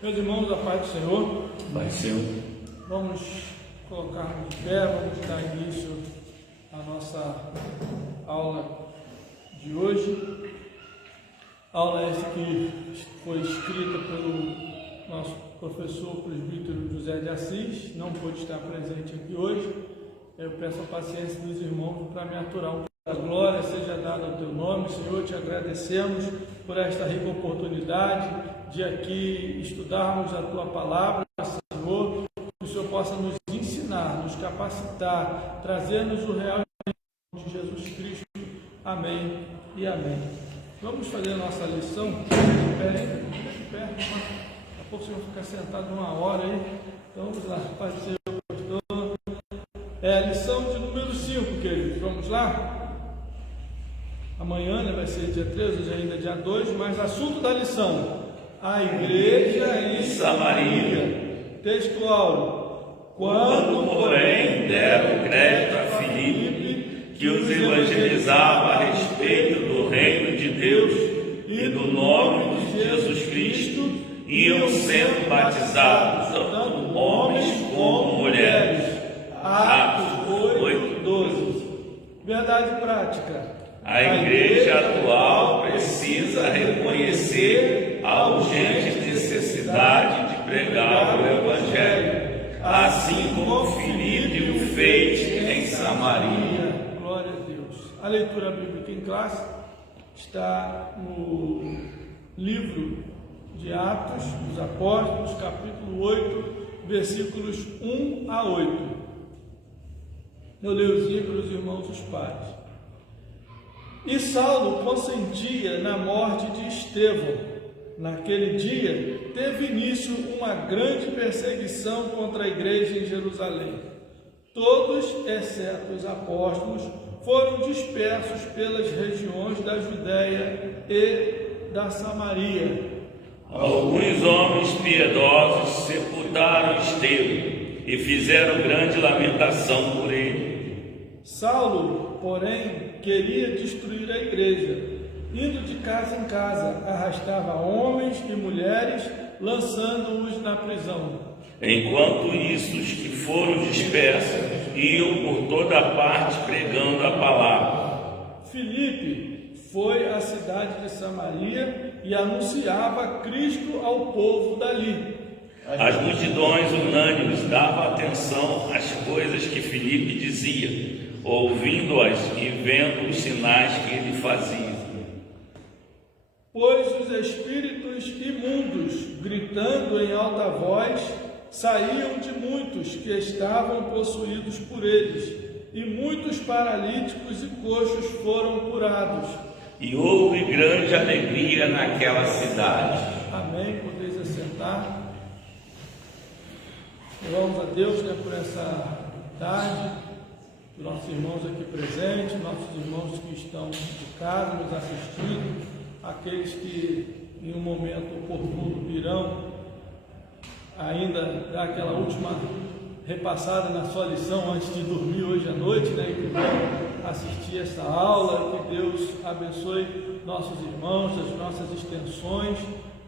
Meus irmãos, a paz do Senhor. Pai Senhor. Vamos colocar-nos de pé, vamos dar início à nossa aula de hoje. Aula essa que foi escrita pelo nosso professor presbítero José de Assis, não pôde estar presente aqui hoje. Eu peço a paciência dos irmãos para me aturar um pouco. A glória seja dada ao teu nome, Senhor, te agradecemos por esta rica oportunidade de aqui estudarmos a tua palavra, Senhor, que o Senhor possa nos ensinar, nos capacitar, trazer-nos o real de Jesus Cristo. Amém e amém. Vamos fazer a nossa lição. De pé. Daqui a pouco o Senhor fica sentado uma hora aí. Então vamos lá, Pai do Senhor, pastor. É a lição de número 5, queridos. Vamos lá? Amanhã, vai ser dia 13, hoje ainda é dia 2, mas assunto da lição: a igreja em Samaria. Textual: quando, porém, deram crédito a Filipe, que os evangelizava a respeito do reino de Deus e do nome de Jesus Cristo, iam sendo batizados, tanto homens como mulheres. Atos 8:12. Verdade prática. A igreja atual precisa reconhecer a urgente necessidade de pregar o Evangelho, assim como Filipe o fez em Samaria. Glória a Deus. A leitura bíblica em classe está no livro de Atos dos Apóstolos, capítulo 8, versículos 1 a 8. Eu leio para os irmãos os pais. E Saulo consentia na morte de Estevão. Naquele dia, teve início uma grande perseguição contra a igreja em Jerusalém. Todos, exceto os apóstolos, foram dispersos pelas regiões da Judéia e da Samaria. Alguns homens piedosos sepultaram Estevão e fizeram grande lamentação por ele. Saulo, porém, queria destruir a igreja. Indo de casa em casa, arrastava homens e mulheres, lançando-os na prisão. Enquanto isso, os que foram dispersos iam por toda parte pregando a palavra. Filipe foi à cidade de Samaria e anunciava Cristo ao povo dali. As multidões unânimes davam atenção às coisas que Filipe dizia, ouvindo-as e vendo os sinais que ele fazia. Pois os espíritos imundos, gritando em alta voz, saíam de muitos que estavam possuídos por eles, e muitos paralíticos e coxos foram curados. E houve grande alegria naquela cidade. Amém. Podeis assentar. Louvamos a Deus, por essa tarde, nossos irmãos aqui presentes, nossos irmãos que estão de casa nos assistindo, aqueles que em um momento oportuno virão ainda dar aquela última repassada na sua lição antes de dormir hoje à noite, e que vão assistir essa aula. Que Deus abençoe nossos irmãos, as nossas extensões,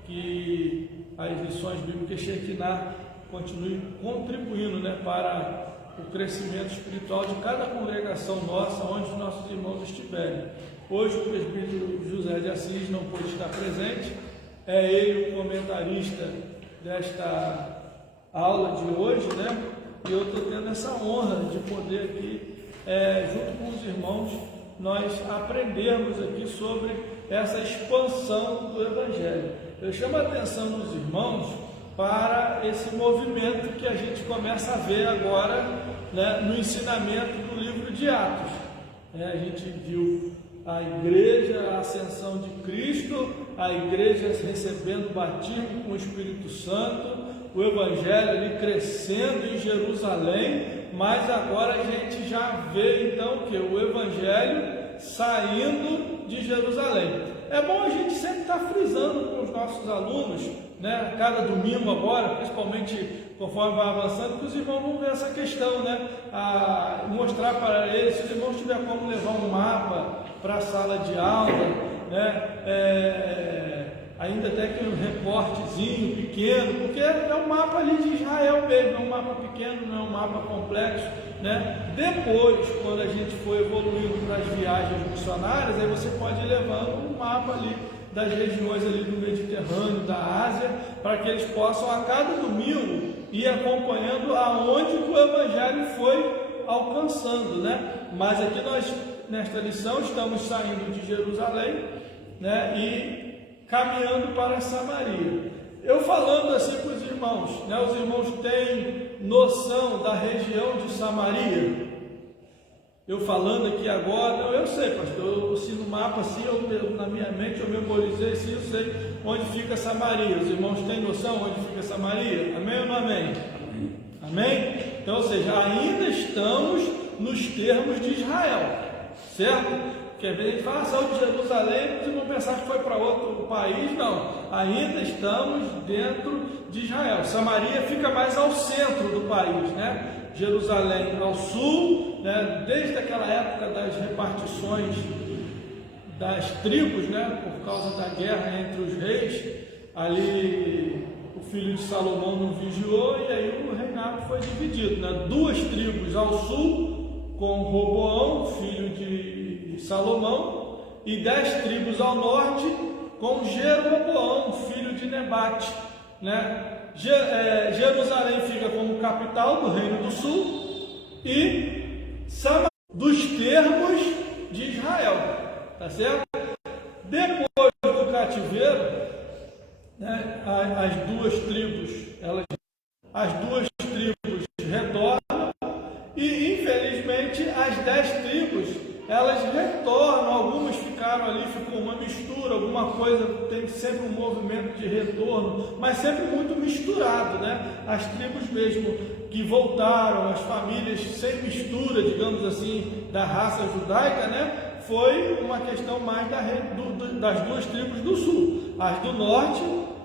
que as lições bíblicas Shekinah continuem contribuindo para o crescimento espiritual de cada congregação nossa, onde os nossos irmãos estiverem. Hoje o presbítero José de Assis não pôde estar presente, é ele o comentarista desta aula de hoje, e eu estou tendo essa honra de poder aqui, junto com os irmãos, nós aprendermos aqui sobre essa expansão do Evangelho. Eu chamo a atenção dos irmãos para esse movimento que a gente começa a ver agora, no ensinamento do livro de Atos. A gente viu a igreja, a ascensão de Cristo, a igreja recebendo o batismo com o Espírito Santo, o Evangelho ali crescendo em Jerusalém, mas agora a gente já vê então que o Evangelho saindo de Jerusalém. É bom a gente sempre estar frisando com os nossos alunos, cada domingo agora, principalmente conforme vai avançando, que os irmãos vão ver essa questão, a mostrar para eles, se os irmãos tiverem como levar um mapa para a sala de aula, ainda até que um recortezinho pequeno, porque é um mapa ali de Israel mesmo, é um mapa pequeno, não é um mapa complexo, né? Depois, quando a gente for evoluindo para as viagens missionárias, aí você pode ir levando um mapa ali das regiões ali do Mediterrâneo, da Ásia, para que eles possam a cada domingo ir acompanhando aonde o Evangelho foi alcançando, né? Mas aqui nós, nesta lição, estamos saindo de Jerusalém, né? E caminhando para Samaria. Eu falando assim para os irmãos, né? Os irmãos têm noção da região de Samaria? Eu falando aqui agora, não, eu sei, pastor, assim no mapa, assim, na minha mente eu memorizei, assim, eu sei onde fica Samaria. Os irmãos têm noção onde fica Samaria? Amém ou não amém? Amém? Então, ou seja, ainda estamos nos termos de Israel, certo? Porque às vezes a gente fala, saiu de Jerusalém, vocês vão pensar que foi para outro país, não. Ainda estamos dentro de Israel. Samaria fica mais ao centro do país, né? Jerusalém ao sul, né? Desde aquela época das repartições das tribos, né? Por causa da guerra entre os reis, ali o filho de Salomão não vigiou e aí o reinado foi dividido, né? 2 tribos ao sul, com Roboão, filho de Salomão, e 10 tribos ao norte, com Jeroboão, filho de Nebate, né? Jerusalém fica como capital do Reino do Sul e Samaria dos termos de Israel, tá certo? Depois do cativeiro, né, as 2 tribos retornam e infelizmente as 10 tribos elas retornam, algumas ficaram ali, ficou uma mistura, alguma coisa, tem sempre um movimento de retorno, mas sempre muito misturado, né? As tribos mesmo que voltaram, as famílias sem mistura, digamos assim, da raça judaica, né? Foi uma questão mais das 2 tribos do sul. As do norte,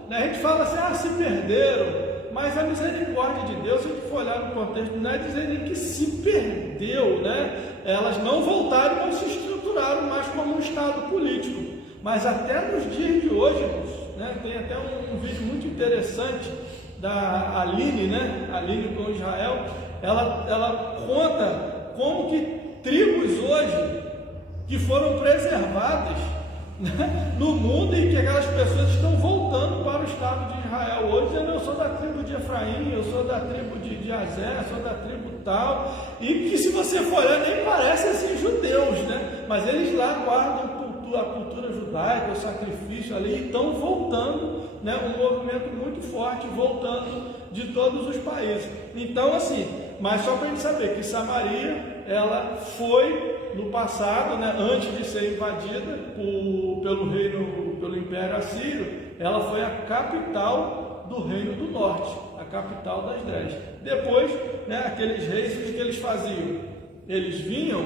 né? A gente fala assim, se perderam. Mas a misericórdia de Deus, se a gente for olhar no contexto, não é dizer nem que se perdeu, né? Elas não voltaram, não se estruturaram mais como um Estado político. Mas até nos dias de hoje, né? Tem até um vídeo muito interessante da Aline, né? Aline com Israel, ela conta como que tribos hoje que foram preservadas, né, no mundo, e que aquelas pessoas estão voltando para o Estado de Israel hoje, dizendo, eu sou da tribo de Efraim, eu sou da tribo de Azé, sou da tribo tal, e que se você for olhar, nem parece assim judeus, né? Mas eles lá guardam a cultura judaica, o sacrifício ali, e estão voltando, né? Um movimento muito forte, voltando de todos os países. Então assim, mas só para a gente saber que Samaria, ela foi no passado, né, antes de ser invadida pelo Império Assírio, ela foi a capital do Reino do Norte, a capital das 10. Depois, né, aqueles reis, o que eles faziam? Eles vinham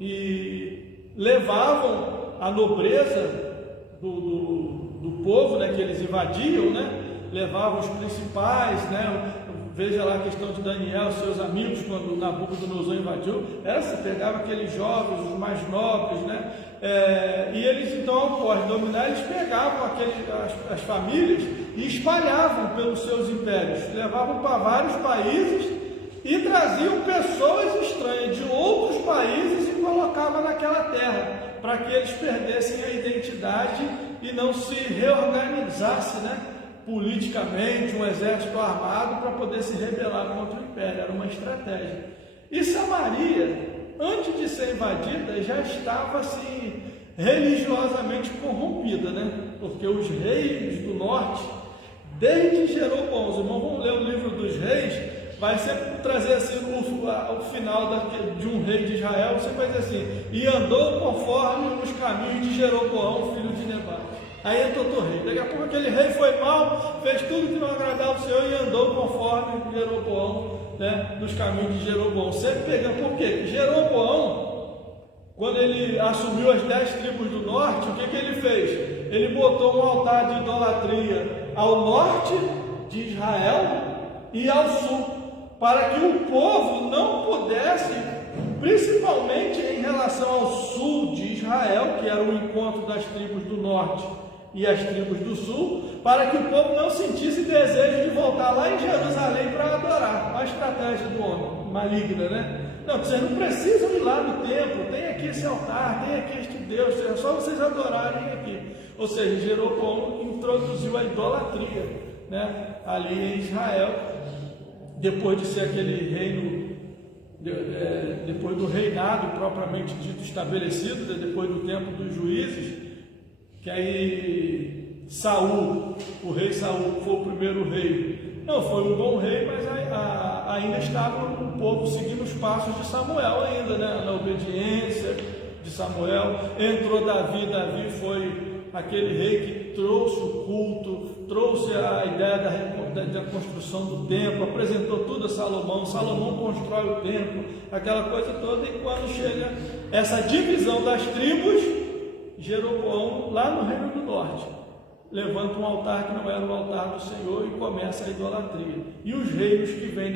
e levavam a nobreza do povo, né, que eles invadiam, né, levavam os principais, né. Veja lá a questão de Daniel, seus amigos, quando Nabucodonosor invadiu, se pegava aqueles jovens, os mais nobres, né? E eles então, após dominar, eles pegavam as famílias e espalhavam pelos seus impérios, levavam para vários países e traziam pessoas estranhas de outros países e colocavam naquela terra, para que eles perdessem a identidade e não se reorganizassem, né? Politicamente, um exército armado para poder se rebelar contra o império, era uma estratégia. E Samaria, antes de ser invadida, já estava assim religiosamente corrompida, né? Porque os reis do norte, desde Jeroboão, os irmãos vão ler o livro dos reis, vai sempre trazer assim o final de um rei de Israel, você vai dizer assim, e andou conforme os caminhos de Jeroboão, filho de Nebate. Aí entrou outro rei. Daqui a pouco aquele rei foi mal, fez tudo que não agradava o Senhor e andou conforme Jeroboão, né, nos caminhos de Jeroboão. Sempre pegando, por quê? Jeroboão, quando ele assumiu as 10 tribos do norte, o que ele fez? Ele botou um altar de idolatria ao norte de Israel e ao sul, para que o povo não pudesse, principalmente em relação ao sul de Israel, que era o encontro das tribos do norte e as tribos do sul, para que o povo não sentisse desejo de voltar lá em Jerusalém para adorar. Uma estratégia do homem, maligna, né? Não, vocês não precisam ir lá no templo, tem aqui esse altar, tem aqui este Deus, é só vocês adorarem aqui. Ou seja, Jeroboão introduziu a idolatria, né, ali em Israel, depois de ser aquele reino, depois do reinado propriamente dito estabelecido, depois do tempo dos juízes, que aí Saul, o rei Saul, foi o primeiro rei. Não foi um bom rei, mas ainda estava o povo seguindo os passos de Samuel ainda, né? Na obediência de Samuel. Entrou Davi foi aquele rei que trouxe o culto, trouxe a ideia da construção do templo, apresentou tudo a Salomão. Salomão constrói o templo, aquela coisa toda, e quando chega essa divisão das tribos, Jeroboão, lá no Reino do Norte, levanta um altar que não era o altar do Senhor e começa a idolatria. E os reis que vêm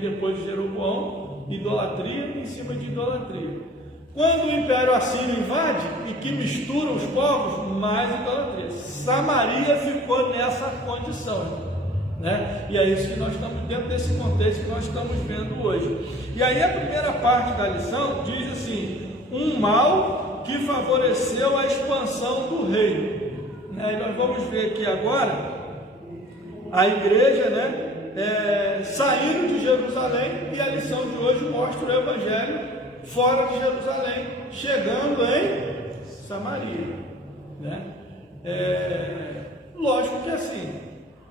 depois de Jeroboão, idolatria em cima de idolatria. Quando o Império Assírio invade e que mistura os povos, mais idolatria. Samaria ficou nessa condição, né? E é isso que nós estamos, dentro desse contexto que nós estamos vendo hoje. E aí a primeira parte da lição diz assim: um mal que favoreceu a expansão do reino. Nós vamos ver aqui agora a igreja, né, saindo de Jerusalém, e a lição de hoje mostra o evangelho fora de Jerusalém, chegando em Samaria, né? Lógico que assim,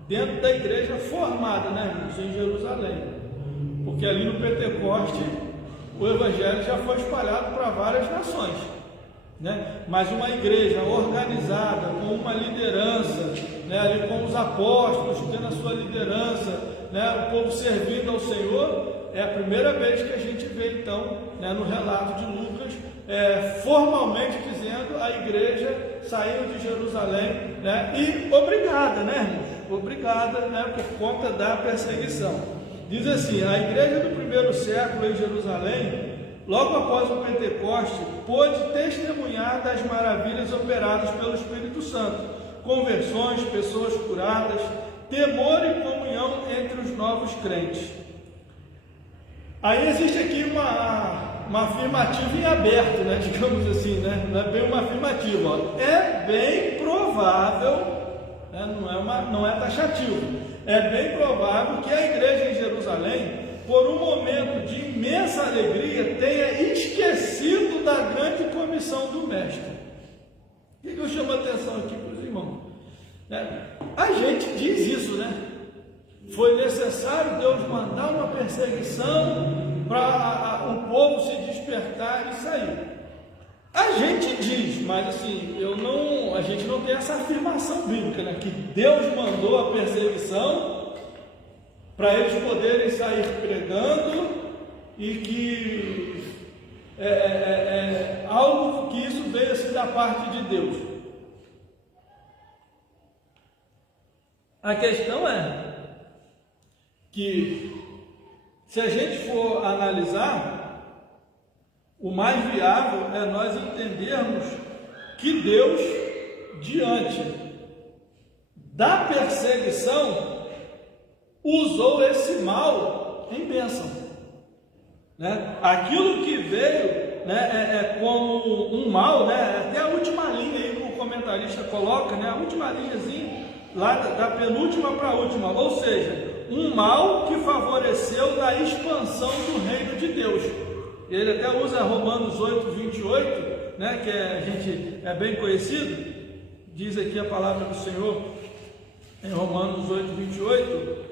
dentro da igreja formada, né, irmãos, em Jerusalém, porque ali no Pentecoste o evangelho já foi espalhado para várias nações, né? Mas uma igreja organizada, com uma liderança, né, ali com os apóstolos tendo a sua liderança, né, o povo servindo ao Senhor, é a primeira vez que a gente vê então, né, no relato de Lucas, formalmente dizendo a igreja saindo de Jerusalém, né, e obrigada, né, irmãos? Obrigada, né, por conta da perseguição. Diz assim: a igreja do primeiro século em Jerusalém, logo após o Pentecoste, pôde testemunhar das maravilhas operadas pelo Espírito Santo, conversões, pessoas curadas, temor e comunhão entre os novos crentes. Aí existe aqui uma afirmativa em aberto, né, digamos assim, né? Não é bem uma afirmativa, ó. É bem provável, né, não é taxativo, é bem provável que a igreja em Jerusalém, por um momento de imensa alegria, tenha esquecido da grande comissão do Mestre. O que eu chamo a atenção aqui para os irmãos? A gente diz isso, né? Foi necessário Deus mandar uma perseguição para o povo se despertar e sair. A gente diz, mas assim, a gente não tem essa afirmação bíblica, né? Que Deus mandou a perseguição para eles poderem sair pregando, e que algo que isso veio assim da parte de Deus. A questão é que, se a gente for analisar, o mais viável é nós entendermos que Deus, diante da perseguição, usou esse mal em bênção, né? Aquilo que veio, né, como um mal, né? Até a última linha aí que o comentarista coloca, né? A última linhazinha, lá da penúltima para a última, ou seja, um mal que favoreceu da expansão do reino de Deus. Ele até usa Romanos 8, 28, né, que a gente é bem conhecido. Diz aqui a palavra do Senhor em Romanos 8, 28: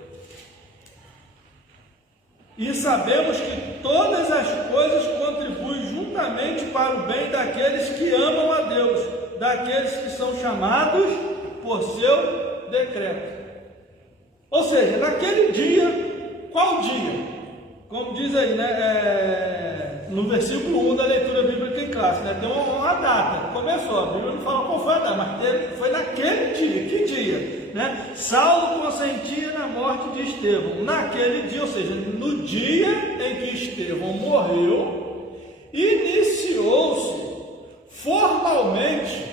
e sabemos que todas as coisas contribuem juntamente para o bem daqueles que amam a Deus, daqueles que são chamados por seu decreto. Ou seja, naquele dia, qual dia? Como diz aí, né, no versículo 1 da leitura bíblica em classe, né, tem uma data, começou, a Bíblia não fala qual foi a data, mas foi naquele dia. Que dia? Né? Saulo consentia na morte de Estevão. Naquele dia, ou seja, no dia em que Estevão morreu, iniciou-se formalmente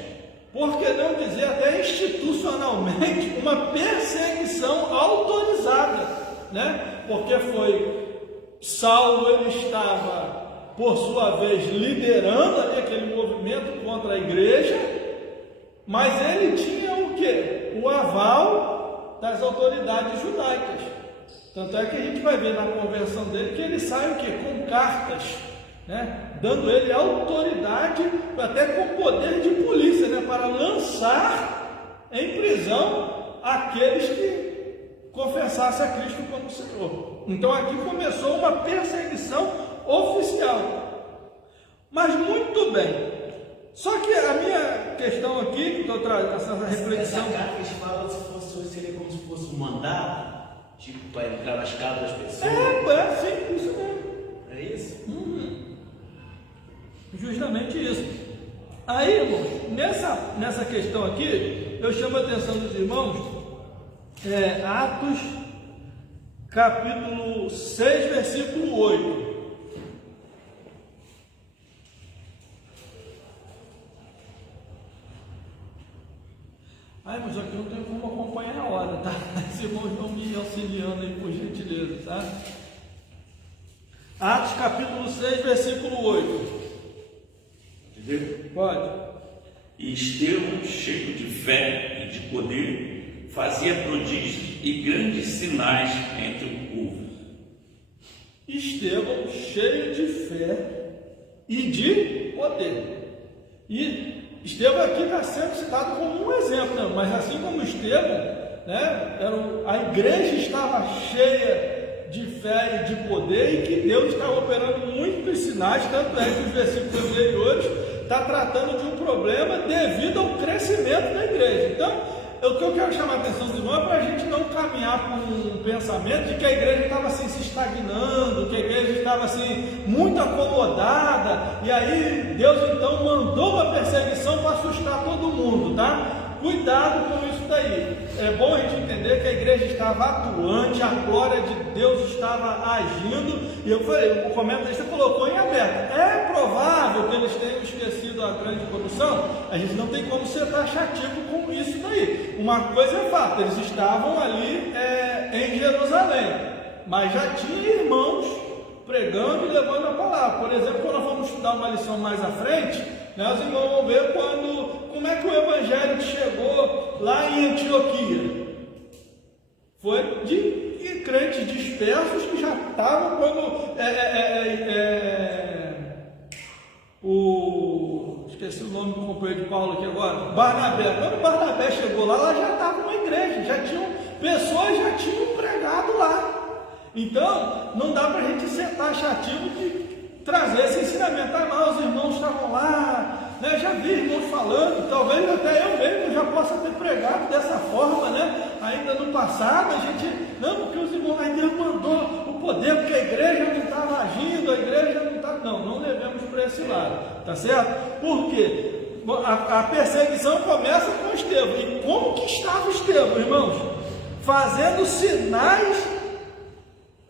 por que não dizer até institucionalmente, uma perseguição autorizada, né? Porque Saulo, ele estava, por sua vez, liderando ali aquele movimento contra a igreja, mas ele tinha o quê? O aval das autoridades judaicas. Tanto é que a gente vai ver na conversão dele que ele sai o quê? Com cartas, né? Dando ele autoridade, até com poder de polícia, né? Para lançar em prisão aqueles que confessassem a Cristo como Senhor. Então aqui começou uma perseguição oficial. Mas muito bem. Só que a minha questão aqui, que estou trazendo essa reflexão. Essa carta que fala seria como se fosse um mandato, tipo, para entrar nas casas das pessoas. Sim, isso mesmo. É isso? Justamente isso. Aí, irmãos, nessa questão aqui, eu chamo a atenção dos irmãos, Atos, capítulo 6, versículo 8. Mas aqui eu não tenho como acompanhar a hora, tá? Os irmãos vão me auxiliando aí, por gentileza, tá? Atos, capítulo 6, versículo 8. Pode. E Estevão, cheio de fé e de poder, fazia prodígios e grandes sinais entre o povo. Estevão, cheio de fé e de poder. E Estevão aqui está sendo citado como um exemplo, né? Mas assim como Estevão, né, a igreja estava cheia de fé e de poder, e que Deus estava operando muitos sinais, tanto é que os versículos anteriores está tratando de um problema devido ao crescimento da igreja. Então, o que eu quero chamar a atenção dos irmãos é para a gente não caminhar com um pensamento de que a igreja estava assim se estagnando, que a igreja estava assim muito acomodada, e aí Deus então mandou uma perseguição para assustar todo mundo, tá? Cuidado com isso daí. É bom a gente entender que a igreja estava atuante, a glória de Deus estava agindo, e eu falei, o comentarista colocou em aberto. É provável que eles tenham esquecido a grande comissão? A gente não tem como ser taxativo com isso daí. Uma coisa é fato, eles estavam ali em Jerusalém, mas já tinha irmãos pregando e levando a palavra. Por exemplo, quando nós vamos estudar uma lição mais à frente, os irmãos vão ver como é que o evangelho chegou lá em Antioquia. Foi de crentes dispersos que já estavam quando esqueci o nome do companheiro de Paulo aqui agora, Barnabé. Quando Barnabé chegou lá já estava uma igreja, pessoas já tinham pregado lá. Então, não dá para a gente ser taxativo de trazer esse ensinamento. Mas os irmãos estavam lá, né? Já vi irmãos falando, talvez até eu mesmo já possa ter pregado dessa forma, né? Ainda no passado, porque os irmãos, aí Deus mandou o poder, porque a igreja não estava agindo, a igreja não estava. Não levemos para esse lado, tá certo? Por quê? A perseguição começa com Estevão. E como que estava Estevão, irmãos? Fazendo sinais,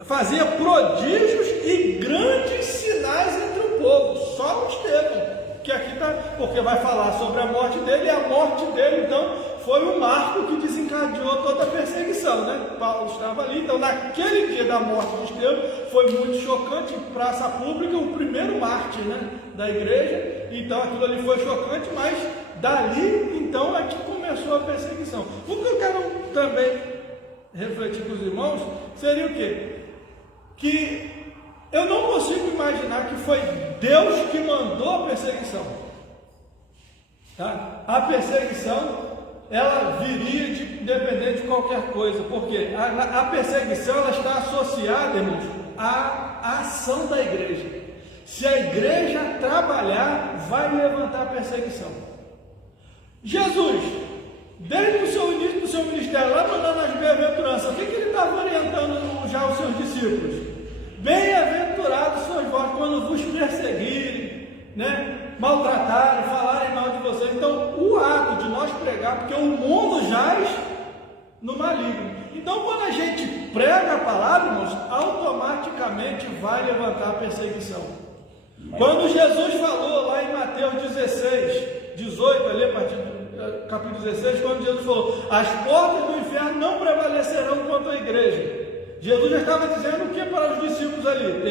fazia prodígios e grandes sinais entre o povo. Só o Estevão, que aqui está, porque vai falar sobre a morte dele, e a morte dele então foi o marco que desencadeou toda a perseguição, né? Paulo estava ali, então naquele dia da morte de Estevão foi muito chocante, em praça pública, o primeiro mártir, né, da igreja. Então aquilo ali foi chocante, mas dali então é que começou a perseguição. O que eu quero também refletir com os irmãos seria o quê? Que eu não consigo imaginar que foi Deus que mandou a perseguição, tá? A perseguição, ela viria independente de qualquer coisa, porque a perseguição, ela está associada, irmãos, à ação da igreja. Se a igreja trabalhar, vai levantar perseguição. Jesus, desde o início do seu ministério, lá mandando as bem-aventuranças, o que ele estava orientando já os seus discípulos? Bem-aventurados sois vós quando vos perseguirem, né? Maltratarem, falarem mal de vocês. Então, o ato de nós pregar, porque o mundo jaz no maligno. Então, quando a gente prega a palavra, irmãos, automaticamente vai levantar a perseguição. Quando Jesus falou lá em Mateus 16, 18, ali a partir capítulo 16, quando Jesus falou: as portas do inferno não prevalecerão contra a igreja. Jesus já estava dizendo o que para os discípulos ali?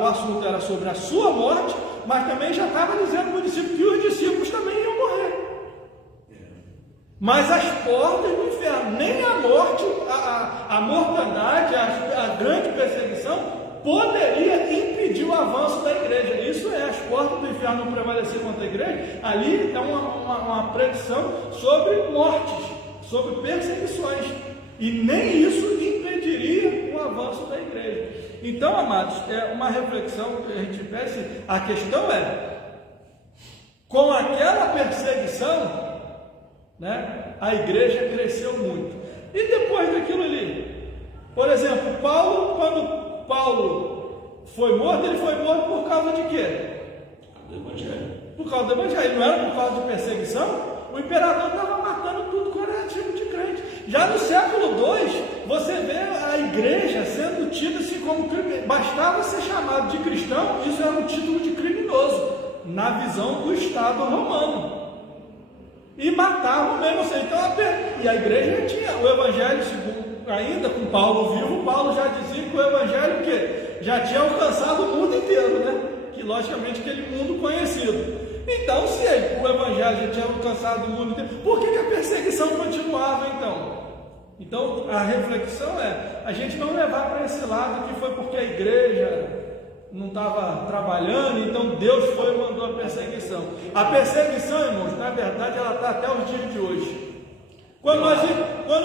O assunto era sobre a sua morte, mas também já estava dizendo para os discípulos que os discípulos também iam morrer. Mas as portas do inferno, nem a morte, a mortandade, a grande perseguição poderia impedir o avanço da igreja. Isso é, as portas do inferno não prevalecer contra a igreja. Ali é uma predição sobre mortes, sobre perseguições, e nem isso impediria o avanço da igreja. Então, amados, é uma reflexão que a gente pensa. A questão é, com aquela perseguição, né, a igreja cresceu muito. E depois daquilo ali, por exemplo, quando Paulo foi morto, ele foi morto por causa de quê? Do Evangelho. Por causa do Evangelho, não era por causa de perseguição? O imperador estava matando tudo que era tipo de crente. Já no século II, você vê a igreja sendo tida assim como criminoso. Bastava ser chamado de cristão, isso era um título de criminoso, na visão do Estado romano. E matavam mesmo, ou seja, e a igreja tinha o Evangelho, ainda com Paulo vivo, Paulo já dizia que o Evangelho já tinha alcançado o mundo inteiro, né? Que logicamente aquele mundo conhecido. Então, se o Evangelho já tinha alcançado o mundo inteiro, por que a perseguição continuava então? Então, a reflexão é a gente não levar para esse lado que foi porque a igreja não estava trabalhando, então Deus foi e mandou a perseguição. A perseguição, irmãos, na verdade, ela está até os dias de hoje. Quando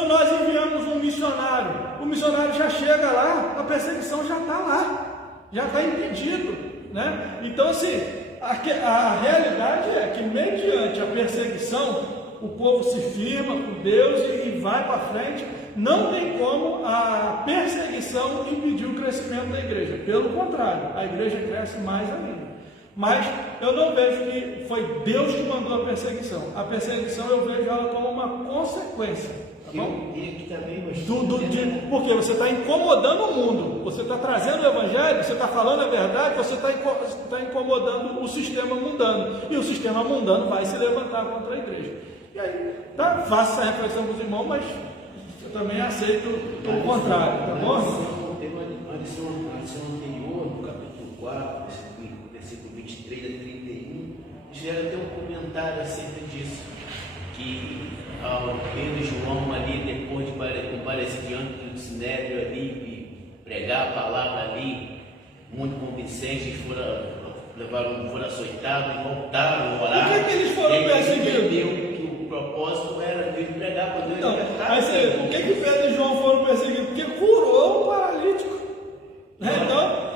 nós enviamos um missionário, o missionário já chega lá, a perseguição já está lá, já está impedido, né? Então, assim, a realidade é que mediante a perseguição, o povo se firma com Deus e vai para frente. Não tem como a perseguição impedir o crescimento da igreja. Pelo contrário, a igreja cresce mais ainda. Mas eu não vejo que foi Deus que mandou a perseguição. A perseguição eu vejo ela como uma consequência. Tá bom? Porque você está incomodando o mundo. Você está trazendo o Evangelho, você está falando a verdade, você está incomodando o sistema mundano. E o sistema mundano vai se levantar contra a igreja. E aí, tá, faça essa reflexão com os irmãos, mas eu também aceito o contrário, tá bom? Tem uma lição anterior, no capítulo 4, versículo 23 a 31, fizeram até um comentário acerca disso, que ao Pedro e João ali, depois de comparecer diante do Sinédrio ali, e pregar a palavra ali, muito convincentes, foram açoitados e voltaram a orar. Por que eles foram perseguidos? O propósito era de pregar para Deus. Então, por que Pedro e João foram perseguidos? Porque curou o paralítico. Então,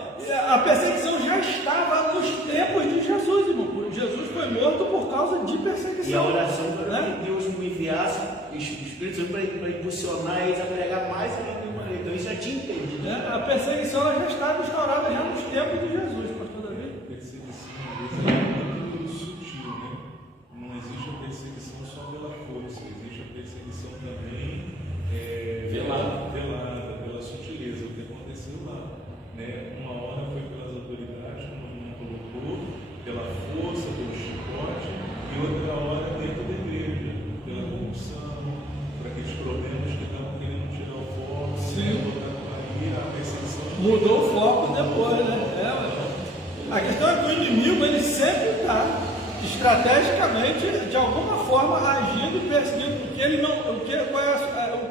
a perseguição já estava nos tempos de Jesus, irmão. Jesus foi morto por causa de perseguição. E a oração para que Deus me enviasse o Espírito Santo para impulsionar eles a pregar mais ainda de uma vez. Então, isso já tinha entendido. A perseguição ela já estava instaurada já nos tempos de Jesus, pastor Davi. Perseguição, às vezes, é muito sutil, né? Não existe a perseguição só pela força, existe a perseguição também velada, pela sutileza, o que aconteceu lá, né? Uma hora foi pelas autoridades, como o irmão colocou, pela força, pelo chicote, e outra hora dentro da igreja, pela corrupção, por aqueles problemas que estavam querendo tirar o foco, aí a perseguição mudou o foco depois, né? A questão é que o inimigo ele sempre está estrategicamente, de alguma forma, agindo e perseguindo, porque ele não.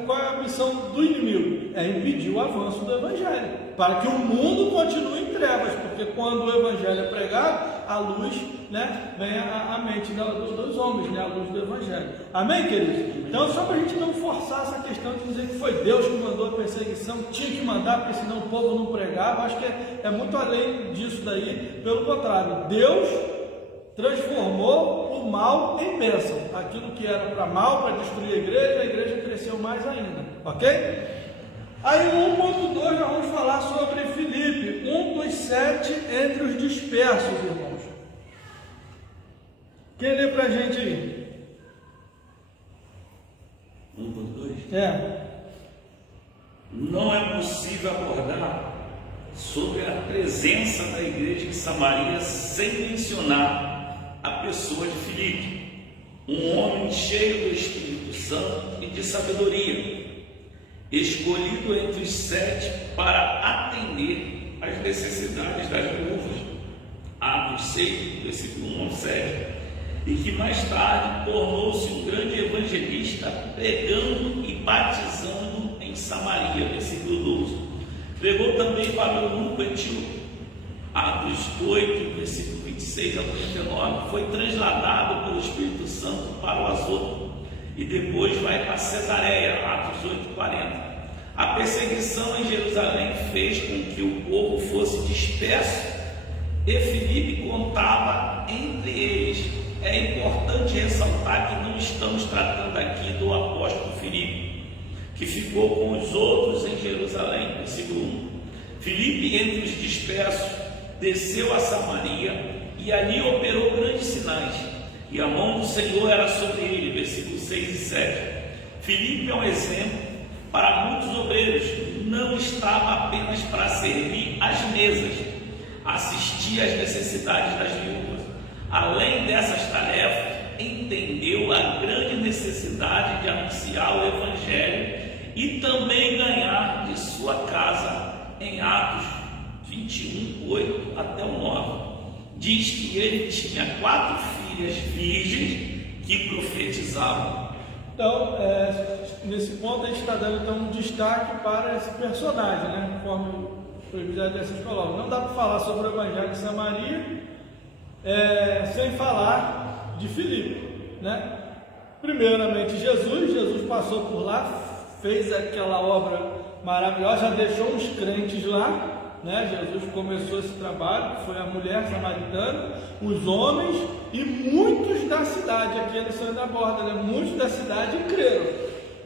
Qual é a missão do inimigo? É impedir o avanço do Evangelho, para que o mundo continue em trevas, porque quando o Evangelho é pregado, a luz, né, vem à mente dos homens, né, a luz do Evangelho. Amém, queridos? Então, só para a gente não forçar essa questão de dizer que foi Deus que mandou a perseguição, tinha que mandar, porque senão o povo não pregava. Acho que é muito além disso daí. Pelo contrário, Deus transformou o mal em bênção. Aquilo que era para mal, para destruir a igreja cresceu mais ainda. Ok? Aí no 1.2 nós vamos falar sobre Filipe, um dos 7 entre os dispersos, irmãos. Quem lê para a gente aí? 1.2? Não é possível abordar sobre a presença da igreja de Samaria sem mencionar a pessoa de Filipe. um homem cheio do Espírito Santo e de sabedoria, escolhido entre os 7 para atender às necessidades das viúvas. Atos 6, versículo 1 ao 7. E que mais tarde tornou-se um grande evangelista, pregando e batizando em Samaria, versículo 12. Pregou também para o eunuco etíope. Atos 8, versículo 26 a 39. Foi trasladado pelo Espírito Santo para o Azoto e depois vai para Cesareia. Atos 8, 40. A perseguição em Jerusalém fez com que o povo fosse disperso e Filipe contava entre eles. É importante ressaltar que não estamos tratando aqui do apóstolo Filipe, que ficou com os outros em Jerusalém. Versículo 1. Filipe, entre os dispersos, desceu a Samaria e ali operou grandes sinais, e a mão do Senhor era sobre ele. Versículos 6 e 7. Filipe é um exemplo para muitos obreiros. Não estava apenas para servir às mesas, assistir às necessidades das viúvas. Além dessas tarefas, entendeu a grande necessidade de anunciar o Evangelho e também ganhar de sua casa. Em Atos 21, 8 até o 9, diz que ele tinha 4 filhas virgens que profetizavam. Então, nesse ponto a gente está dando então um destaque para esse personagem, né? Conforme o episódio dessas colocam. Não dá para falar sobre o Evangelho de Samaria sem falar de Filipe, né? Primeiramente Jesus passou por lá, fez aquela obra maravilhosa, já deixou os crentes lá, né? Jesus começou esse trabalho, foi a mulher samaritana, os homens e muitos da cidade. Aqui eles são da borda, né? Muitos da cidade creram.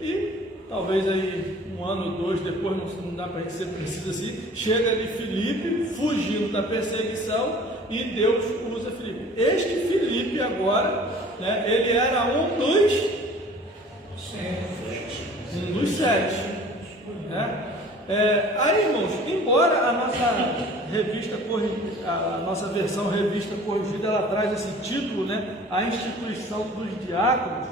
E talvez aí 1 ano, 2 depois, não dá para a gente ser preciso assim, chega ali Filipe fugindo da perseguição e Deus usa Filipe. Este Filipe agora, né, ele era um dos 7, né? Aí, irmãos, embora a nossa versão revista corrigida, ela traz esse título, né, a instituição dos diáconos,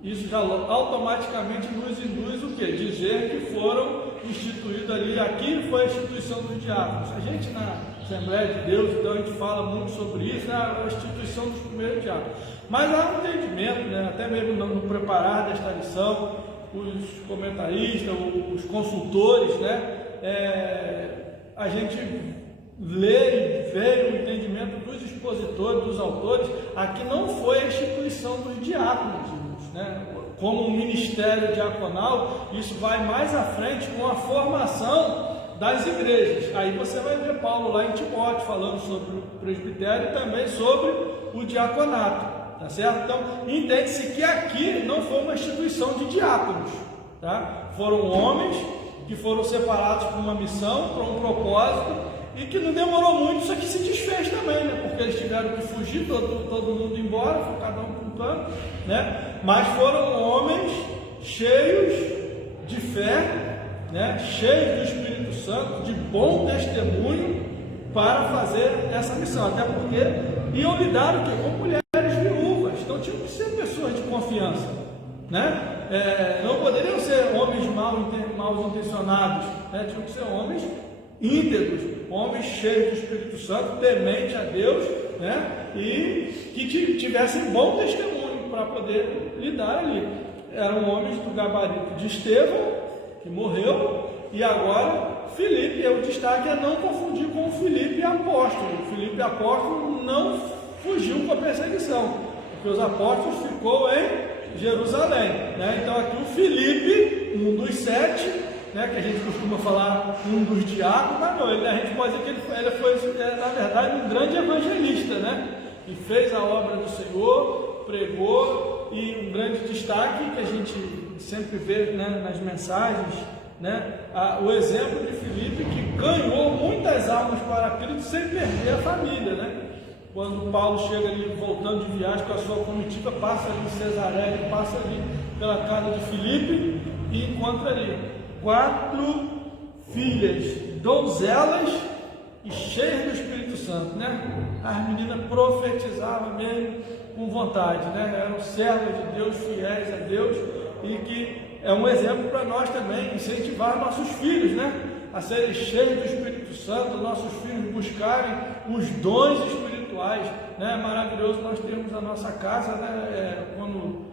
isso já automaticamente nos induz o quê? Dizer que foram instituídos ali, aqui foi a instituição dos diáconos. A gente na Assembleia de Deus, então a gente fala muito sobre isso, né, a instituição dos primeiros diáconos. Mas há um entendimento, né, até mesmo no preparar desta lição, os comentaristas, os consultores, né, a gente lê e vê o entendimento dos expositores, dos autores. Aqui não foi a instituição dos diáconos, né, como um ministério diaconal. Isso vai mais à frente com a formação das igrejas. Aí você vai ver Paulo lá em Timóteo falando sobre o presbitério e também sobre o diaconato, tá certo? Então entende-se que aqui não foi uma instituição de diáconos, tá? Foram homens que foram separados por uma missão, por um propósito, e que não demorou muito, isso aqui se desfez também, né? Porque eles tiveram que fugir, todo mundo embora, foi cada um para um canto, né? Mas foram homens cheios de fé, né? Cheios do Espírito Santo, de bom testemunho para fazer essa missão, até porque iam lidar com mulheres viúvas, então tinham que ser pessoas de confiança, né? Não poderiam ser homens mal intencionados, né? Tinham que ser homens íntegros, homens cheios do Espírito Santo, temente a Deus, né? E que tivessem bom testemunho para poder lidar ali. Eram homens do gabarito de Estevão, que morreu, e agora Filipe, o destaque é não confundir com o Filipe apóstolo. O Filipe apóstolo não fugiu com a perseguição, porque os apóstolos ficou em Jerusalém, né? Então aqui o Filipe, um dos 7, né, que a gente costuma falar um dos diáconos, mas não, a gente pode dizer que ele foi, na verdade, um grande evangelista, né? E fez a obra do Senhor, pregou, e um grande destaque que a gente sempre vê, né, nas mensagens, né, o exemplo de Filipe, que ganhou muitas almas para Cristo sem perder a família, né? Quando Paulo chega ali voltando de viagem com a sua comitiva, passa ali em Cesareia, passa ali pela casa de Filipe e encontra ali 4 filhas donzelas e cheias do Espírito Santo, né? As meninas profetizavam mesmo com vontade, né? Eram servas de Deus, fiéis a Deus, e que é um exemplo para nós também, incentivar nossos filhos, né? A serem cheios do Espírito Santo, nossos filhos buscarem os dons espirituais, né? É maravilhoso nós termos a nossa casa, né? Quando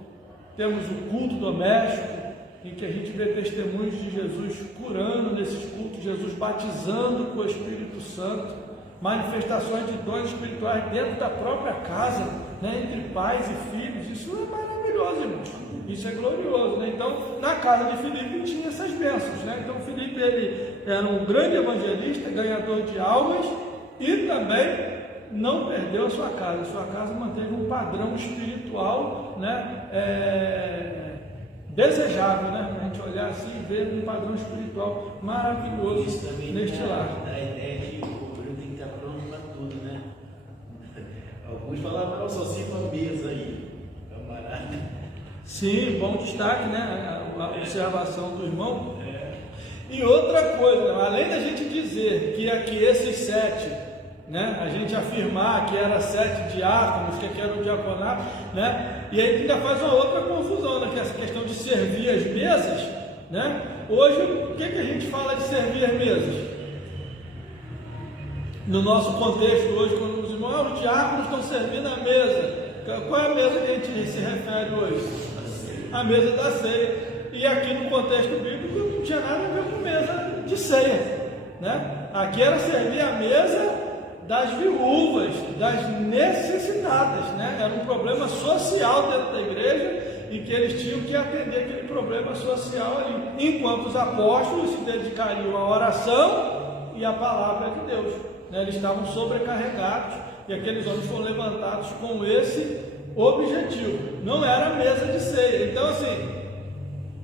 temos o culto doméstico, em que a gente vê testemunhos de Jesus curando nesses cultos, Jesus batizando com o Espírito Santo, manifestações de dons espirituais dentro da própria casa, né? Entre pais e filhos. Isso é maravilhoso, irmão. Isso é glorioso, né? Então, na casa de Filipe tinha essas bênçãos, né? Então, Filipe, ele era um grande evangelista, ganhador de almas, e também não perdeu a sua casa. A sua casa manteve um padrão espiritual, né? Desejável, né? A gente olhar assim e ver um padrão espiritual maravilhoso isso também neste lar. A ideia de o obreiro tem que estar pronto para tudo, né? Alguns falavam, não, só sirva a mesa aí, camarada. Sim, bom destaque, né? A observação do irmão. E outra coisa, além da gente dizer que aqui esses 7, né? A gente afirmar que era 7 diáconos, que aqui era o diaconato, né? E aí ainda faz uma outra confusão, né? Que é essa questão de servir as mesas, né? Hoje, o que a gente fala de servir as mesas? No nosso contexto hoje, quando os irmãos, os diáconos estão servindo a mesa. Qual é a mesa que a gente se refere hoje? A mesa da ceia. E aqui no contexto bíblico não tinha nada a ver com mesa de ceia, né? Aqui era servir a mesa das viúvas, das necessitadas, né? Era um problema social dentro da igreja e que eles tinham que atender aquele problema social ali, enquanto os apóstolos se dedicariam à oração e à palavra de Deus, né? Eles estavam sobrecarregados e aqueles homens foram levantados com esse objetivo. Não era mesa de ceia. Então, assim,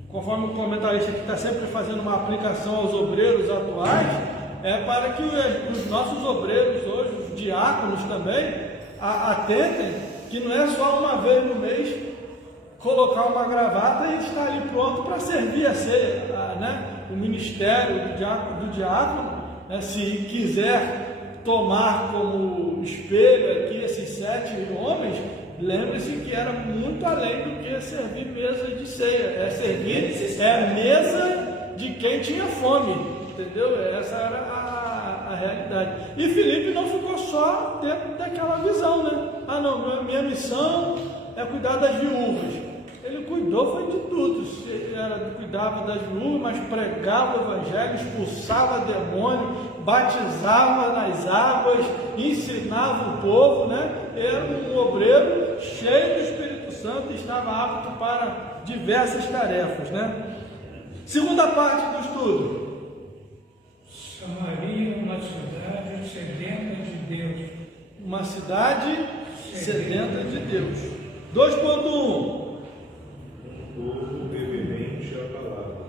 conforme o comentarista que está sempre fazendo uma aplicação aos obreiros atuais, é para que os nossos obreiros hoje, os diáconos também, atentem que não é só uma vez no mês colocar uma gravata e estar ali pronto para servir a ceia, né? O ministério do diácono, né? Se quiser tomar como espelho aqui esses 7 homens, lembre-se que era muito além do que servir mesa de ceia, é mesa de quem tinha fome. Entendeu? Essa era a realidade. E Filipe não ficou só dentro daquela visão, né? Ah, não, minha missão é cuidar das viúvas. Ele cuidou, foi de tudo. Ele cuidava das viúvas, mas pregava o evangelho, expulsava demônio, batizava nas águas, ensinava o povo, né? Era um obreiro cheio do Espírito Santo e estava apto para diversas tarefas, né? Segunda parte do estudo. Samaria, uma cidade sedenta de Deus. Uma cidade sedenta de Deus. 2.1. Povo reverente à palavra.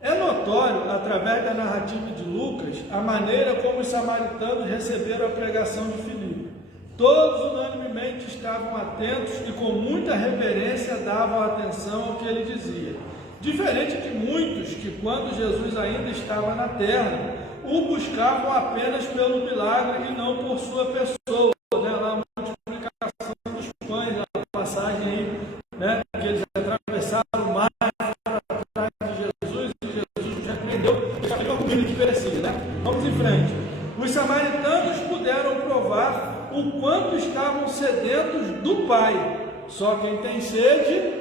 É notório, através da narrativa de Lucas, a maneira como os samaritanos receberam a pregação de Filipe. Todos unanimemente estavam atentos e com muita reverência davam atenção ao que ele dizia. Diferente de muitos que, quando Jesus ainda estava na terra, o buscavam apenas pelo milagre e não por sua pessoa, né? Lá a multiplicação dos pães, a passagem aí, né? Que eles atravessaram o mar atrás de Jesus e Jesus repreendeu a comida que perecia, né? Vamos em frente. Os samaritanos puderam provar o quanto estavam sedentos do Pai. Só quem tem sede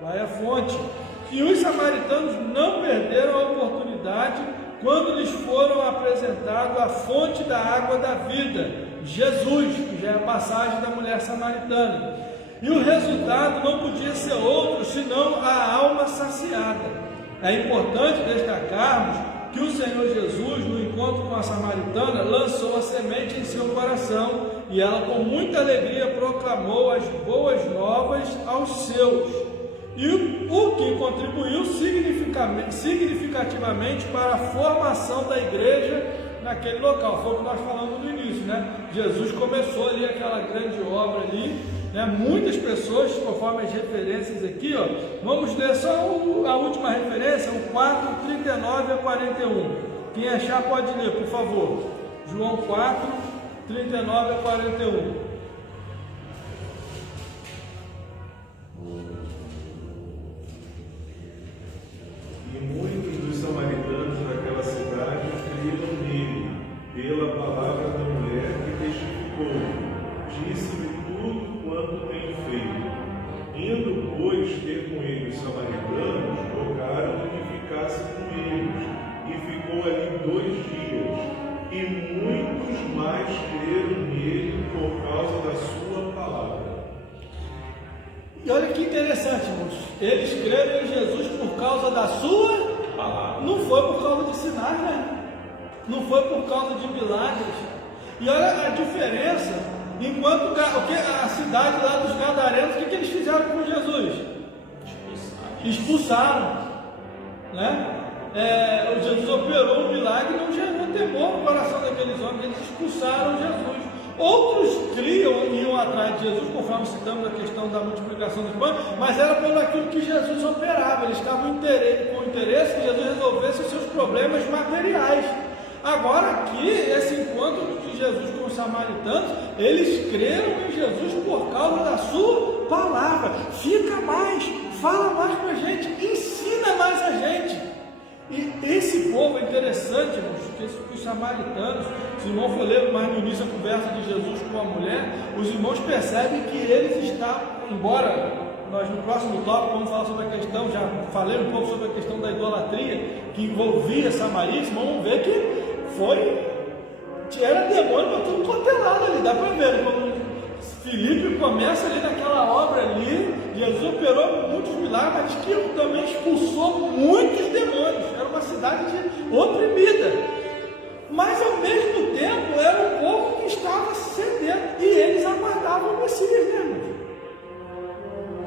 vai à fonte. E os samaritanos não perderam a oportunidade quando lhes foram apresentados a fonte da água da vida, Jesus, que já é a passagem da mulher samaritana. E o resultado não podia ser outro senão a alma saciada. É importante destacarmos que o Senhor Jesus, no encontro com a samaritana, lançou a semente em seu coração e ela com muita alegria proclamou as boas novas aos seus. E o que contribuiu significativamente para a formação da igreja naquele local. Foi o que nós falamos no início, né? Jesus começou ali aquela grande obra ali, né? Muitas pessoas, conforme as referências aqui, ó, vamos ler só a última referência, o 4, 39 a 41. Quem achar pode ler, por favor. João 4, 39 a 41. E muitos dos samaritanos daquela cidade creram nele, pela palavra da mulher que testificou: disse-me tudo quanto tenho feito. Indo, pois, ter com ele os samaritanos, rogaram que ficasse com eles, e ficou ali 2 dias. E muitos mais creram nele por causa da sua palavra. E olha que interessante, irmãos. Eles creram em Jesus por causa da sua palavra. Não foi por causa de sinais, né? Não foi por causa de milagres. E olha a diferença. Enquanto a cidade lá dos Gadarenos, o que eles fizeram com Jesus? Expulsaram. Né? Jesus operou um milagre e não gerou temor no coração daqueles homens. Eles expulsaram Jesus. Outros criam e iam atrás de Jesus, conforme citamos a questão da multiplicação dos pães, mas era pelo aquilo que Jesus operava. Eles estavam com interesse que Jesus resolvesse os seus problemas materiais. Agora aqui, esse encontro de Jesus com os samaritanos, eles creram em Jesus por causa da sua palavra. Fica mais, fala mais para a gente, ensina mais a gente. E esse povo é interessante, irmãos, que os samaritanos, os irmãos for ler mais no início a conversa de Jesus com a mulher, os irmãos percebem que eles estão, embora nós no próximo tópico vamos falar sobre a questão, já falei um pouco sobre a questão da idolatria que envolvia Samaria, vamos ver que era demônio para tudo quanto é lado ali, dá para ver, quando Filipe começa ali naquela obra ali, Jesus operou muitos milagres, mas que também expulsou muitos demônios, era uma cidade oprimida, mas ao mesmo tempo era um povo que estava sedento, e eles aguardavam o Messias, né, irmão?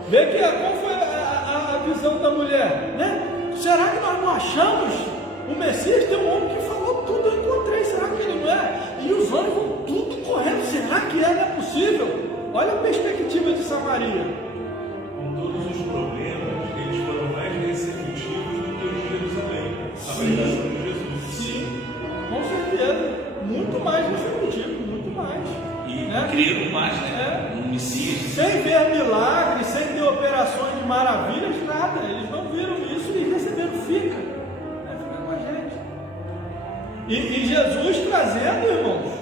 Vê que qual foi a visão da mulher, né? Será que nós não achamos o Messias? Tem um homem que falou tudo, eu encontrei, será que ele não é? E os homens vão tudo correndo, será que não é possível? Olha a perspectiva de Samaria. Com todos os problemas, eles foram mais receptivos do que os de Jerusalém, a pregação de Jesus. Sim, com certeza, muito mais receptivo, muito mais. E né? creram mais, né? No Messias. Sem ver milagres, sem ter operações de maravilhas, nada. Eles não viram isso e receberam, fica com a gente. E Jesus trazendo, irmãos,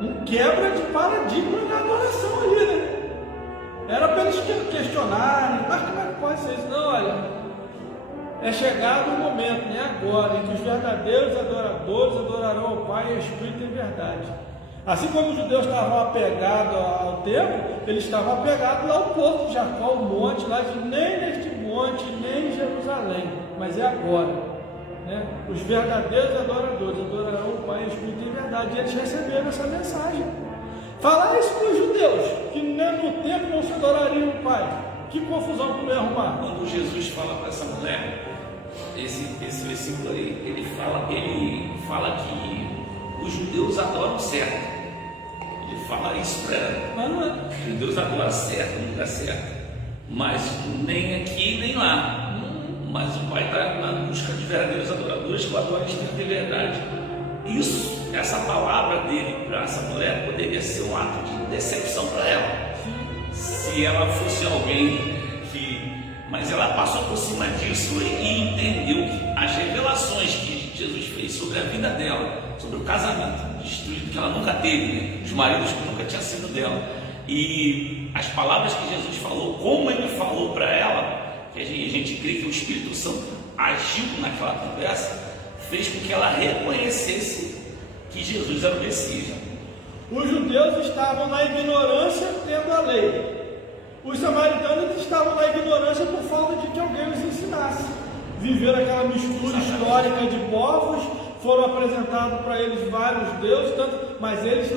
um quebra de paradigma na adoração ali, né? Era para eles questionarem, mas como é que pode ser isso? Não, olha, é chegado o momento, né, agora, em que os verdadeiros adoradores adorarão ao Pai em espírito e em verdade. Assim como os judeus estavam apegados ao templo, eles estavam apegados lá ao povo de Jacó, o monte, lá de nem neste monte, nem em Jerusalém, mas é agora. Né? Os verdadeiros adoradores adorarão o Pai em espírito e em verdade. E eles receberam essa mensagem. Falar isso para os judeus, que nem no templo não se adorariam o Pai. Que confusão que não ia arrumar. Quando Jesus fala para essa mulher, esse versículo aí, ele fala que os judeus adoram certo. Ele fala isso para ela. Os judeus adoram certo, no lugar certo. Mas nem aqui nem lá. Mas o Pai está na busca de verdadeiros adoradores que o adoram em espírito e verdade. Isso, essa palavra dele para essa mulher poderia ser um ato de decepção para ela. Se ela fosse alguém que... Mas ela passou por cima disso e entendeu que as revelações que Jesus fez sobre a vida dela, sobre o casamento destruído que ela nunca teve, né? Os maridos que nunca tinham sido dela, e as palavras que Jesus falou, como ele falou para ela, que a gente crê que o Espírito Santo agiu naquela conversa, fez com que ela reconhecesse que Jesus era o Messias. Os judeus estavam na ignorância tendo a lei. Os samaritanos estavam na ignorância por falta de que alguém os ensinasse. Viveram aquela mistura histórica de povos, foram apresentados para eles vários deuses, mas eles,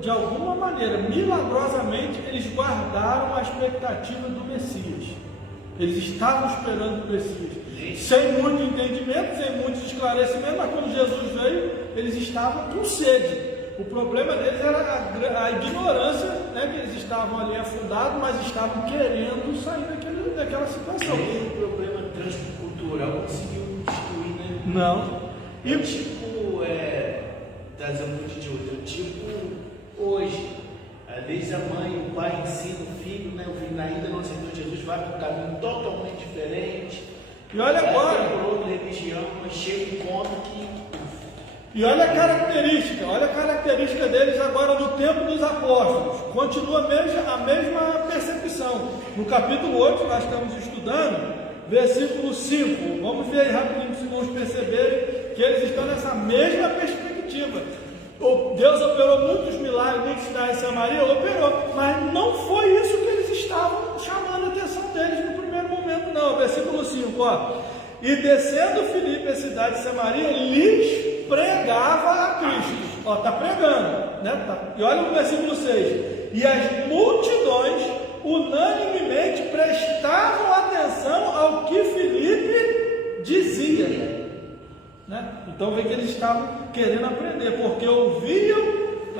de alguma maneira, milagrosamente, eles guardaram a expectativa do Messias. Eles estavam esperando o Messias, sem muito entendimento, sem muito esclarecimento, mas quando Jesus veio, eles estavam com sede. O problema deles era a ignorância, né, que eles estavam ali afundados, mas estavam querendo sair daquela situação. Nem o problema transcultural conseguiu destruir, né? Não. E tipo, trazer um pouco de outro. Tipo, hoje, às vezes a mãe, o pai ensina o filho, né? O filho ainda não aceitou Jesus, vai para um caminho totalmente diferente. E olha agora. Por outra religião, mas chega um ponto que. E olha a característica deles agora no tempo dos apóstolos. Continua a mesma percepção. No capítulo 8, nós estamos estudando, versículo 5. Vamos ver aí rapidinho para os irmãos perceberem que eles estão nessa mesma perspectiva. Deus operou muitos milagres, muitos sinais em Samaria, operou, mas não foi isso que eles estavam chamando a atenção deles no primeiro momento, não. Versículo 5, ó. E descendo Filipe a cidade de Samaria, lhes pregava a Cristo. Ó, está pregando, né? E olha no versículo 6. E as multidões unanimemente prestavam atenção ao que Filipe dizia, né? Então vê que eles estavam querendo aprender, porque ouviam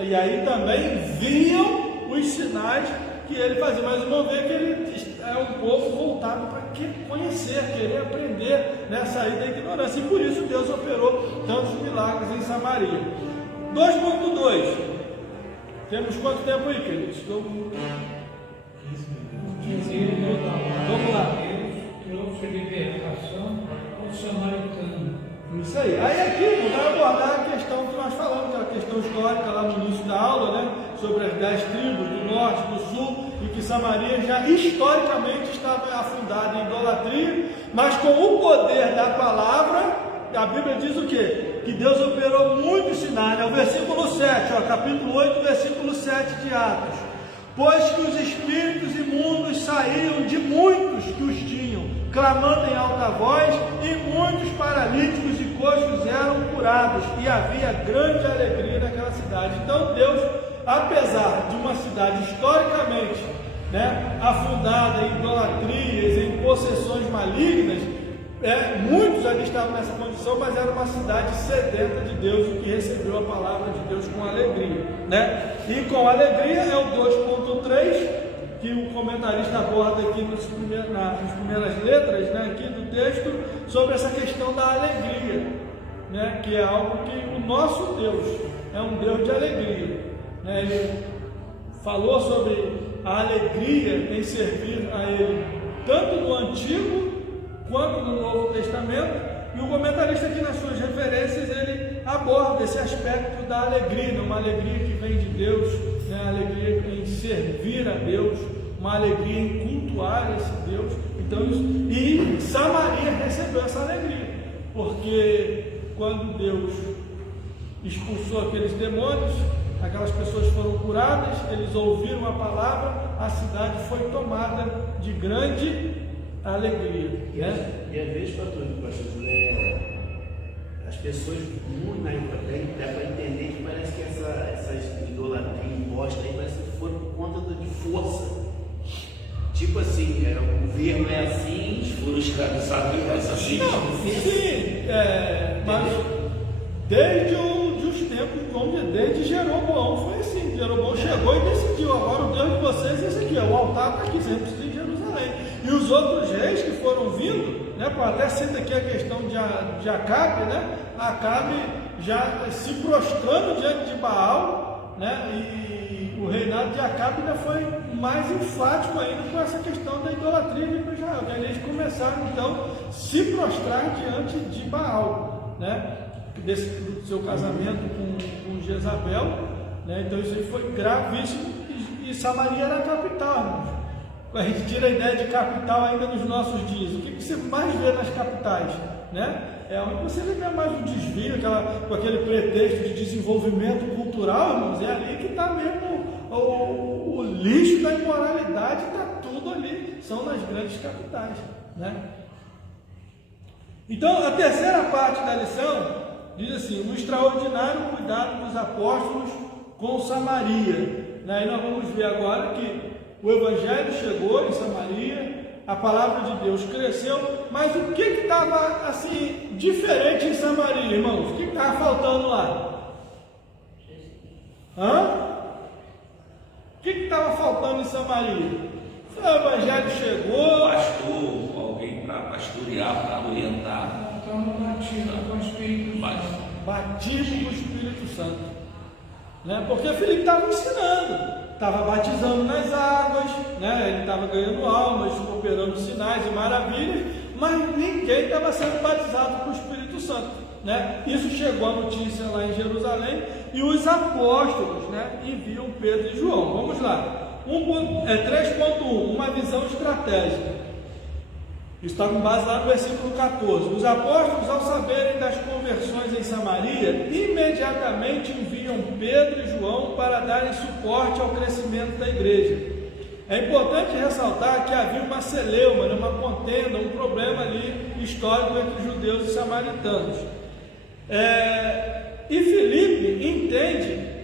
e aí também viam os sinais que ele fazia. Mas vão ver que ele é um povo voltado para conhecer, querer aprender, né? Sair da ignorância, e por isso Deus operou tantos milagres em Samaria. 2.2. Temos quanto tempo aí, queridos? 15 minutos. Vamos lá. Deus trouxe libertação ao samaritano. Isso aí. Aí aqui vai abordar a questão que nós falamos, que é a questão histórica lá no início da aula, né? Sobre as 10 tribos do norte, do sul, e que Samaria já historicamente estava afundada em idolatria, mas com o poder da palavra, a Bíblia diz o quê? Que Deus operou muitos sinais. É o versículo 7, ó, capítulo 8, versículo 7 de Atos. Pois que os espíritos imundos saíam de muitos que os tinham, clamando em alta voz, e muitos paralíticos e coxos eram curados, e havia grande alegria naquela cidade. Então Deus, apesar de uma cidade historicamente, né, afundada em idolatrias, em possessões malignas, muitos ali estavam nessa condição, mas era uma cidade sedenta de Deus, e que recebeu a palavra de Deus com alegria, né? E com alegria é o 2.3, que o comentarista aborda aqui nas primeiras letras, né, aqui do texto, sobre essa questão da alegria, né, que é algo que o nosso Deus é um Deus de alegria, né? Ele falou sobre a alegria em servir a Ele, tanto no Antigo quanto no Novo Testamento, e o comentarista aqui nas suas referências, ele aborda esse aspecto da alegria, uma alegria que vem de Deus, né? Alegria em servir a Deus, uma alegria em cultuar esse Deus. Então, e Samaria recebeu essa alegria, porque quando Deus expulsou aqueles demônios, aquelas pessoas foram curadas, eles ouviram a palavra, a cidade foi tomada de grande alegria, né? E às vezes, pastor as pessoas muito na época dá para entender que parece que essas idolatrias impostas aí parece que foi por conta de força. Tipo assim, o governo é assim, foram escravizados pelas assim. Sim, mas desde os tempos, vamos dizer, desde Jeroboão foi assim. Jeroboão chegou e decidiu: agora o Deus de vocês é esse aqui, o altar está aqui, sempre precisa de Jerusalém. E os outros reis que foram vindo, né, até cita aqui a questão de Acabe, né? Acabe já se prostrando diante de Baal, né? E o reinado de Acabe ainda foi mais enfático ainda com essa questão da idolatria de Israel. Eles começaram então a se prostrar diante de Baal, né? Do seu casamento com Jezabel, né? Então isso aí foi gravíssimo, e Samaria era a capital, irmãos. A gente tira a ideia de capital ainda nos nossos dias. O que você mais vê nas capitais, né? É onde você vê mais um desvio, com aquele pretexto de desenvolvimento cultural, irmãos. É ali que está mesmo o lixo da imoralidade, está tudo ali, são nas grandes capitais, né? Então, a terceira parte da lição diz assim: o extraordinário cuidado dos apóstolos com Samaria, né? E nós vamos ver agora que o Evangelho chegou em Samaria, a palavra de Deus cresceu, mas o que estava assim diferente em Samaria, irmãos? O que estava faltando lá? O que estava faltando em Samaria? O Evangelho chegou. Pastor, alguém para pastorear, para orientar. Então, não tinha com o Espírito Santo. batismo do Espírito Santo, né? Porque Filipe estava ensinando, estava batizando nas águas, né? Ele estava ganhando almas, operando sinais e maravilhas, mas ninguém estava sendo batizado com o Espírito Santo, né? Isso chegou a notícia lá em Jerusalém e os apóstolos, né, enviam Pedro e João. Vamos lá, 3.1, uma visão estratégica. Isso está com base lá no versículo 14. Os apóstolos, ao saberem das conversões em Samaria, imediatamente enviam Pedro e João para darem suporte ao crescimento da igreja. É importante ressaltar que havia uma celeuma, uma contenda, um problema ali histórico entre judeus e samaritanos. E Filipe entende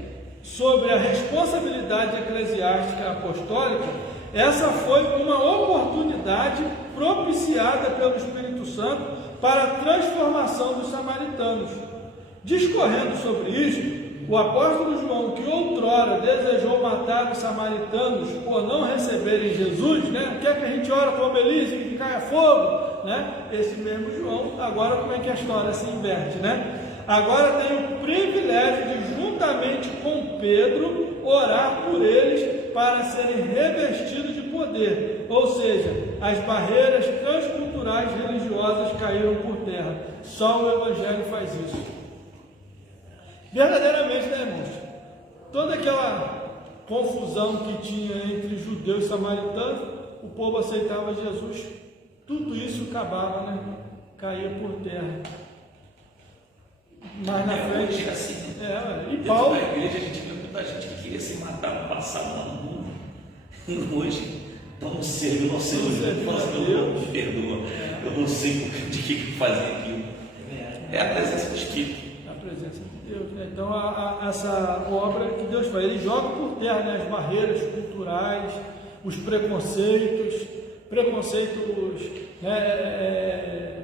sobre a responsabilidade eclesiástica apostólica. Essa foi uma oportunidade propiciada pelo Espírito Santo para a transformação dos samaritanos. Discorrendo sobre isso, o apóstolo João, que outrora desejou matar os samaritanos por não receberem Jesus, né? Quer que a gente ora com Obelize e que caia fogo, né? Esse mesmo João, agora como é que a história se inverte, né? Agora tem o privilégio de, juntamente com Pedro, orar por eles para serem revestidos de poder, ou seja, as barreiras transculturais religiosas caíram por terra. Só o Evangelho faz isso. Verdadeiramente, né, irmãos? Toda aquela confusão que tinha entre judeus e samaritanos, o povo aceitava Jesus, tudo isso acabava, né? Caía por terra. Mas na frente, hoje é assim, né? E Paulo, na igreja a gente vê muita gente que queria se matar no passado, não. Hoje estamos servindo ao Senhor. Deus me perdoa. Eu não sei de que fazer aquilo. É a presença do Espírito. A presença de Deus, né? Então essa obra que Deus faz, Ele joga por terra, né, as barreiras culturais, os preconceitos, né,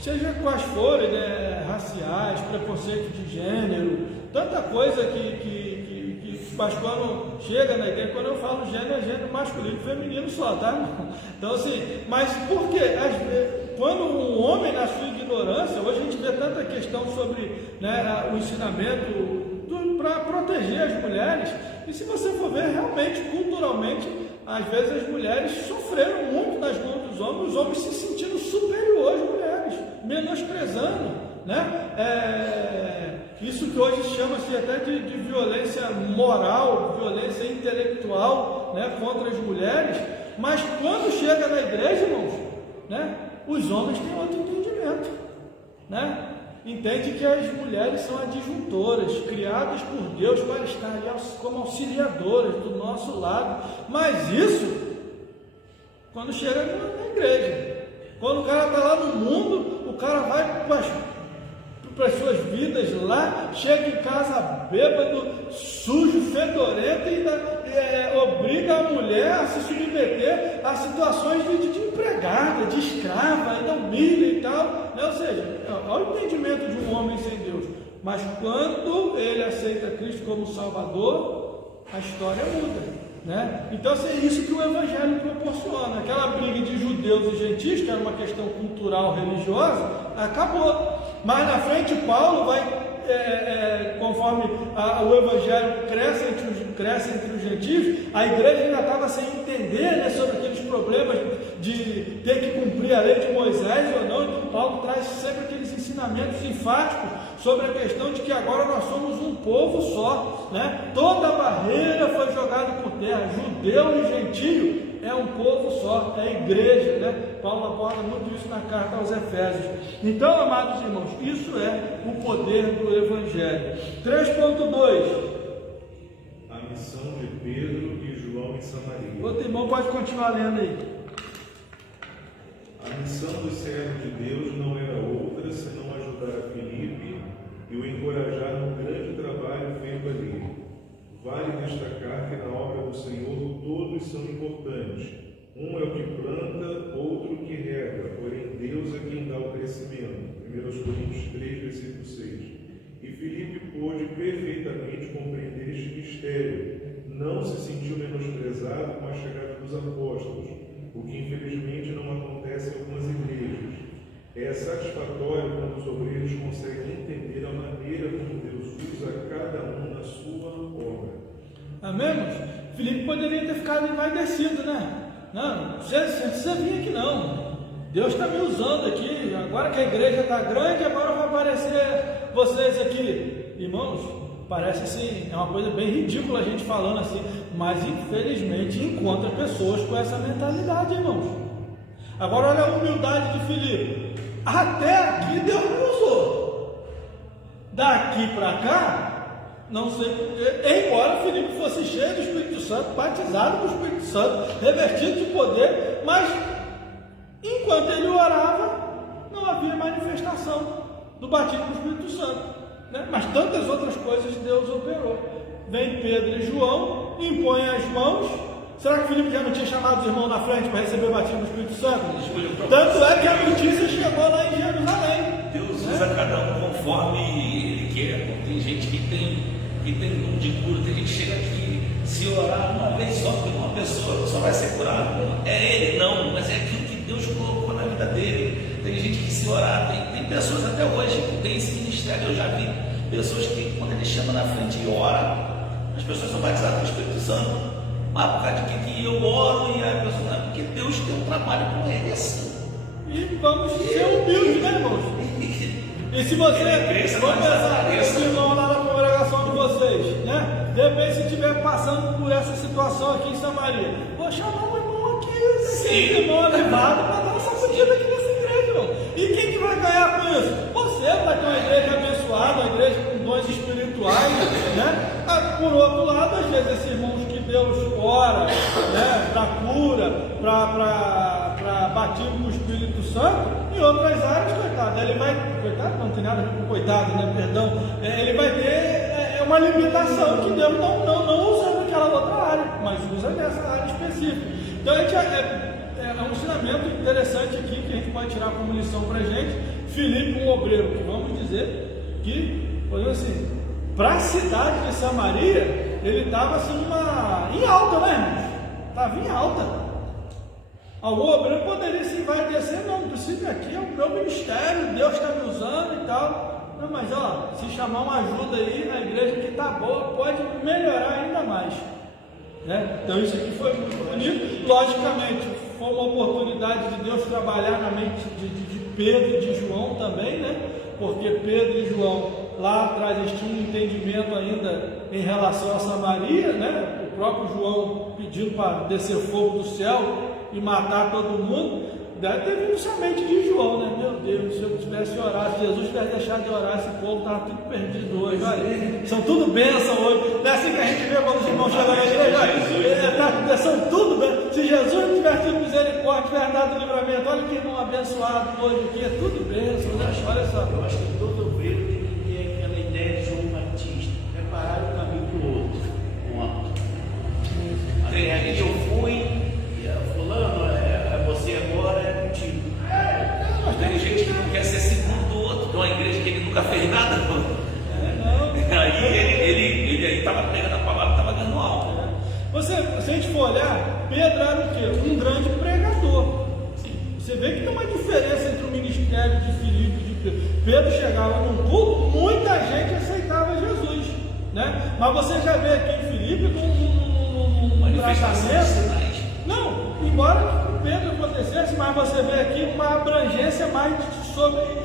seja quais forem, né, raciais, preconceito de gênero, tanta coisa mas quando chega na igreja, quando eu falo gênero, é gênero masculino e feminino só, tá? Então assim, mas por quê? Quando um homem, na sua ignorância, hoje a gente vê tanta questão sobre, né, o ensinamento para proteger as mulheres, e se você for ver, realmente, culturalmente, às vezes as mulheres sofreram muito nas mãos dos homens, os homens se sentindo superiores às mulheres, menosprezando, né? Isso que hoje chama-se até de violência moral, violência intelectual, né, contra as mulheres, mas quando chega na igreja, irmãos, né, os homens têm outro entendimento, né? Entende que as mulheres são adjuntoras, criadas por Deus para estar como auxiliadoras do nosso lado, mas isso, quando chega na igreja, quando o cara está lá no mundo, o cara vai para as suas vidas lá, chega em casa bêbado, sujo, fedorento e obriga a mulher a se submeter a situações de empregada, de escrava, ainda humilha e tal, né? Ou seja, olha o entendimento de um homem sem Deus, mas quando ele aceita Cristo como Salvador, a história muda, né? Então é isso que o Evangelho proporciona. Aquela briga de judeus e gentios, que era uma questão cultural, religiosa, acabou. Mas na frente Paulo vai, conforme o Evangelho cresce entre os gentios, a igreja ainda estava sem entender, né, sobre aqueles problemas de ter que cumprir a lei de Moisés ou não. Então Paulo traz sempre aqueles ensinamentos enfáticos sobre a questão de que agora nós somos um povo só, né? Toda a barreira foi jogada por terra, judeu e gentio é um povo só, é a igreja, né? Paulo aborda muito isso na carta aos Efésios. Então, amados irmãos, isso é o poder do Evangelho. 3.2. A missão de Pedro e João em Samaria. Outro irmão pode continuar lendo aí. A missão do servo de Deus não era outra senão ajudar a Filipe e o encorajar no grande trabalho feito ali. Vale destacar que na obra do Senhor todos são importantes. Um é o que planta, outro que rega, porém Deus é quem dá o crescimento. 1 Coríntios 3, versículo 6. E Filipe pôde perfeitamente compreender este mistério. Não se sentiu menosprezado com a chegada dos apóstolos, o que infelizmente não acontece em algumas igrejas. É satisfatório quando os obreiros conseguem Amém, irmãos? Filipe poderia ter ficado envaidecido, né? Não precisa vir aqui não. Deus está me usando aqui. Agora que a igreja está grande, agora vai aparecer vocês aqui. Irmãos, parece assim, é uma coisa bem ridícula a gente falando assim, mas infelizmente encontra pessoas com essa mentalidade, irmãos. Agora olha a humildade de Filipe. Até aqui Deus me usou. Daqui para cá, não sei porquê, embora Filipe fosse cheio do Espírito Santo, batizado com o Espírito Santo, revestido de poder, mas enquanto ele orava, não havia manifestação do batismo do Espírito Santo, né? Mas tantas outras coisas Deus operou. Vem Pedro e João, impõem as mãos. Será que Filipe já não tinha chamado os irmãos na frente para receber o batismo do Espírito Santo? Tanto é que a notícia chegou lá em Jerusalém. Deus usa cada um conforme Ele quer. Tem gente que tem dom de cura, tem gente que chega aqui, se orar uma vez só por uma pessoa, só vai ser curado. É ele, não, mas é aquilo que Deus colocou na vida dele. Tem gente que se orar, tem pessoas até hoje que tem esse ministério. Eu já vi pessoas que, quando ele chama na frente e ora, as pessoas são batizadas com o Espírito Santo. Ah, por causa de que eu oro e a pessoa não é porque Deus tem um trabalho com ele assim. E vamos ser humildes, né, irmãos? E se você, vamos pensar, esse irmão lá na congregação de vocês, né? De repente, se estiver passando por essa situação aqui em Samaria, vou chamar um irmão aqui, esse irmão elevado, para dar uma sacudida aqui nessa igreja, irmão. E quem que vai ganhar com isso? Você vai ter uma igreja abençoada, uma igreja com dons espirituais, né? Por outro lado, às vezes, esses irmãos que Deus ora, né? Para cura, para batismo com o Espírito Santo, em outras áreas, coitado, ele vai, coitado, não tem nada a ver com coitado, né? Perdão, ele vai ter uma limitação que Deus não usa naquela outra área, mas usa nessa área específica. Então, a gente é um ensinamento interessante aqui que a gente pode tirar como lição para a gente. Filipe, um obreiro, que vamos dizer que, podemos assim, para a cidade de Samaria, ele estava assim em alta, né, irmãos? Estava em alta. Algum obreiro poderia se envaidecer, não precisa aqui, é o meu ministério, Deus está me usando e tal. Não, mas ó, se chamar uma ajuda aí na igreja que está boa, pode melhorar ainda mais. Né? Então isso aqui foi muito bonito. Logicamente, foi uma oportunidade de Deus trabalhar na mente de Pedro e de João também, né? Porque Pedro e João lá atrás eles tinham um entendimento ainda em relação a Samaria, né? O próprio João pedindo para descer fogo do céu e matar todo mundo. Deve ter vindo somente de João, né? Meu Deus, se eu tivesse orado, se Jesus tivesse deixado de orar, esse povo estava tudo perdido hoje. Olha, são tudo bênção hoje. Não é assim que a gente vê quando os irmãos chegam na igreja. Olha, são tudo bênção. Se Jesus não tivesse tido misericórdia, tivesse dado livramento, olha que irmão abençoado hoje aqui, é tudo bênção, né? Olha só. Eu acho que todo obreiro tem que ter aquela ideia de João Batista, preparar o caminho para o outro. Até aqui eu fui, fulano, você agora é contigo. Mas tem gente que não quer ser segundo do outro, tem uma igreja que ele nunca fez nada. Aí ele estava pegando a palavra, estava ganhando alma. Se a gente for olhar, Pedro era o quê? Um grande pregador. Você vê que tem uma diferença entre o ministério de Filipe e de Pedro. Pedro chegava num culto, muita gente aceitava Jesus, né? Mas você já vê aqui em Filipe num tratamento. Não, embora com Pedro acontecesse, mas você vê aqui uma abrangência mais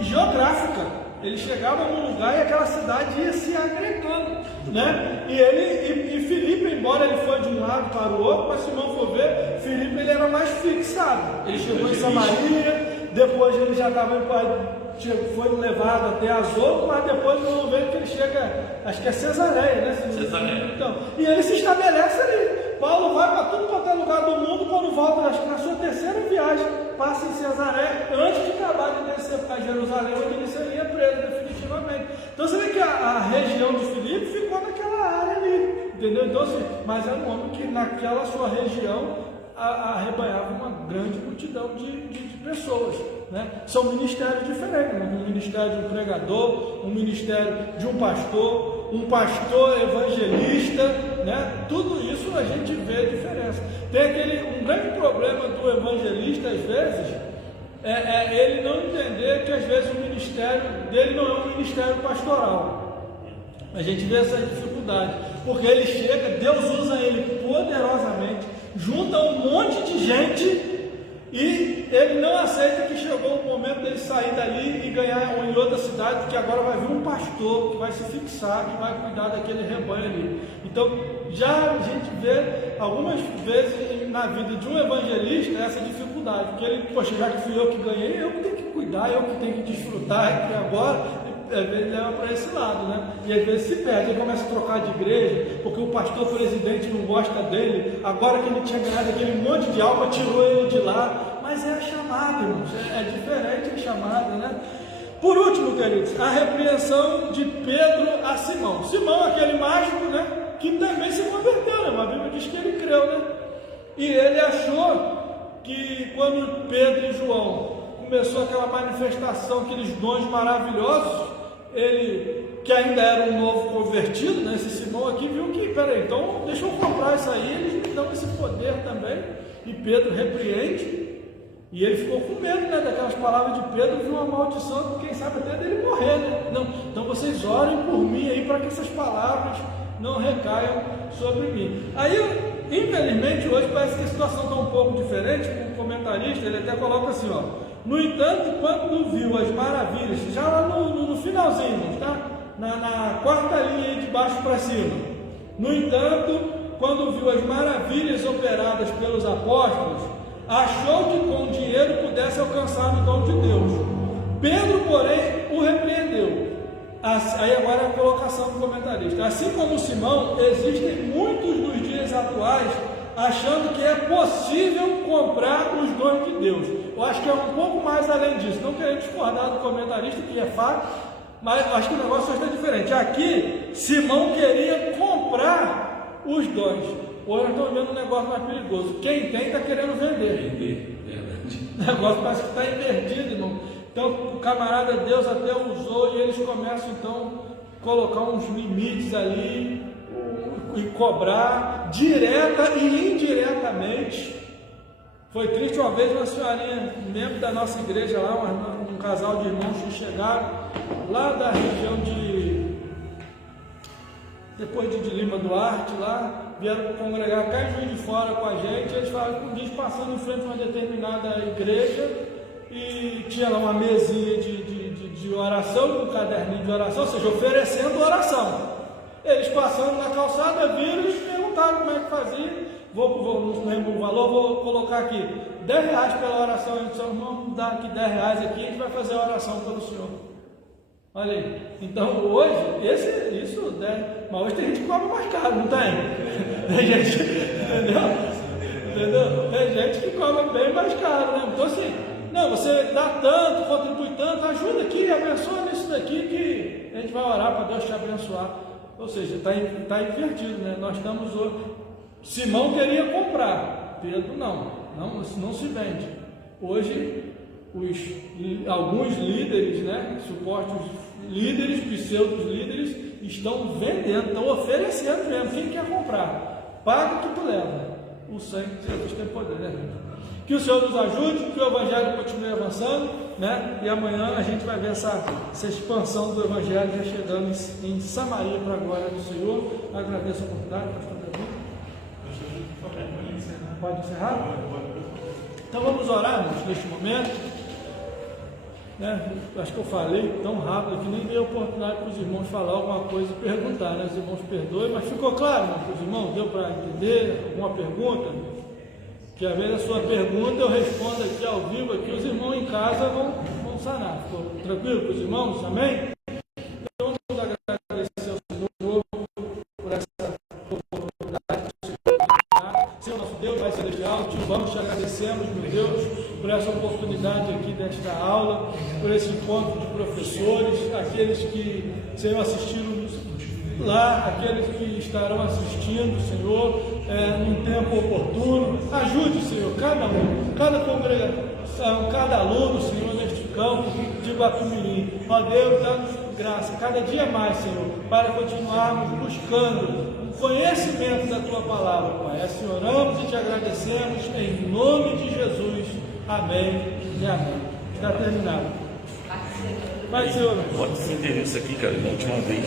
geográfica. Ele chegava num lugar e aquela cidade ia se agregando, né? E Filipe, embora ele foi de um lado para o outro, mas se não for ver, Filipe ele era mais fixado. Ele chegou em Samaria, depois ele já estava foi levado até Azoto, mas depois vamos ver que ele chega, acho que é Cesareia, né? Cesareia. Então, e ele se estabelece ali. Paulo vai para tudo quanto é lugar do mundo, quando volta, acho que na sua terceira viagem, passa em Cesareia, antes de acabar de descer para Jerusalém, onde ele seria preso definitivamente. Então você vê que a região de Filipe ficou naquela área ali, entendeu? Então, assim, mas era um homem que naquela sua região arrebanhava uma grande multidão de pessoas, né? São ministérios diferentes, um ministério de um pregador, um ministério de um pastor evangelista, né? Tudo isso a gente vê a diferença. Tem um grande problema do evangelista às vezes é ele não entender que às vezes o ministério dele não é um ministério pastoral. A gente vê essa dificuldade. porque ele chega, Deus usa ele poderosamente, junta um monte de gente e ele não aceita que chegou o momento dele sair dali e ganhar em outra cidade, porque agora vai vir um pastor que vai se fixar, que vai cuidar daquele rebanho ali. Então, já a gente vê algumas vezes na vida de um evangelista essa dificuldade, porque ele, poxa, já que fui eu que ganhei, eu que tenho que cuidar, eu que tenho que desfrutar, e agora ele leva para esse lado, né? E às vezes se perde, ele começa a trocar de igreja, porque o pastor presidente não gosta dele, agora que ele tinha ganhado aquele monte de alma, tirou ele de lá, mas é a chamada, irmãos, é diferente a chamada, né? Por último, queridos, a repreensão de Pedro a Simão. Simão, aquele mágico, né? Que também se converteu, né? A Bíblia diz que ele creu, né? E ele achou que quando Pedro e João começou aquela manifestação, aqueles dons maravilhosos, ele, que ainda era um novo convertido, né? Esse Simão aqui viu que, peraí, então deixa eu comprar isso aí, eles me dão esse poder também. E Pedro repreende, e ele ficou com medo, né? Daquelas palavras de Pedro, viu uma maldição, quem sabe até dele morrer, né? Não, então vocês orem por mim aí, para que essas palavras não recaiam sobre mim. Aí, infelizmente, hoje parece que a situação está um pouco diferente. O comentarista, ele até coloca assim, ó: no entanto, quando viu as maravilhas, já lá no finalzinho, tá? Na quarta linha aí de baixo para cima. No entanto, quando viu as maravilhas operadas pelos apóstolos, achou que com o dinheiro pudesse alcançar o dom de Deus. Pedro, porém, o repreendeu. Aí agora é a colocação do comentarista. Assim como Simão, existem muitos nos dias atuais achando que é possível comprar os dons de Deus. Eu acho que é um pouco mais além disso. Não querendo discordar do comentarista, que é fato, mas acho que o negócio está diferente. Aqui, Simão queria comprar os dons. Hoje nós estamos vendo um negócio mais perigoso. Quem tem está querendo vender. O negócio parece que está invertido, irmão. Então o camarada Deus até usou e eles começam então a colocar uns limites ali e cobrar direta e indiretamente. Foi triste uma vez uma senhorinha, membro da nossa igreja lá, um casal de irmãos que chegaram lá da região depois de Lima Duarte, lá, vieram congregar cá em Juiz de Fora com a gente. Eles falaram que um dia passando em frente a uma determinada igreja e tinha lá uma mesinha de oração, um caderninho de oração, ou seja, oferecendo oração. Eles passando na calçada, viram e perguntaram como é que fazia. Não lembro o valor, vou colocar aqui R$10 pela oração. Eles disseram: irmão, dá aqui R$10 aqui, a gente vai fazer a oração pelo senhor. Olha aí, então hoje, isso, né? Mas hoje tem gente que cobra mais caro, não tem? Tem gente, entendeu? Tem gente que cobra bem mais caro, né? Então assim, não, você dá tanto, contribui tanto, ajuda aqui, abençoa nisso daqui, que a gente vai orar para Deus te abençoar. Ou seja, está invertido, né? Nós estamos hoje. Simão queria comprar, Pedro não se vende. Hoje, alguns líderes, né, supostos líderes, pseudos líderes, estão vendendo, estão oferecendo mesmo. Quem quer comprar? Paga o que tu leva. O sangue de Jesus tem poder, né? Que o Senhor nos ajude, que o Evangelho continue avançando, né? E amanhã a gente vai ver essa expansão do Evangelho já chegando em Samaria para a glória do Senhor. Agradeço a oportunidade, pastor Davi. Pode encerrar? Então vamos orar neste momento. Né? Acho que eu falei tão rápido que nem dei a oportunidade para os irmãos falar alguma coisa e perguntar, né? Os irmãos perdoem, mas ficou claro, para os irmãos? Deu para entender alguma pergunta? Que às vezes a sua pergunta eu respondo aqui ao vivo, aqui os irmãos em casa vão sanar. Ficou tranquilo para os irmãos? Amém? Então vamos agradecer ao Senhor por essa oportunidade de se Senhor nosso Deus, Pai Celestial, te vamos, te agradecemos, meu Deus, por essa oportunidade aqui desta aula, por esse encontro de professores, aqueles que, Senhor, assistiram lá, aqueles que estarão assistindo, Senhor, num tempo oportuno. Ajude, Senhor, cada um, cada congregação, cada aluno, Senhor, neste campo de Guapimirim. Ó Deus, dá-nos graça cada dia mais, Senhor, para continuarmos buscando o conhecimento da Tua palavra, Pai. Assim oramos e te agradecemos em nome de Jesus. Amém e amém. Está terminado. Vai, Senhor. Pode esse endereço aqui, cara, na última vez.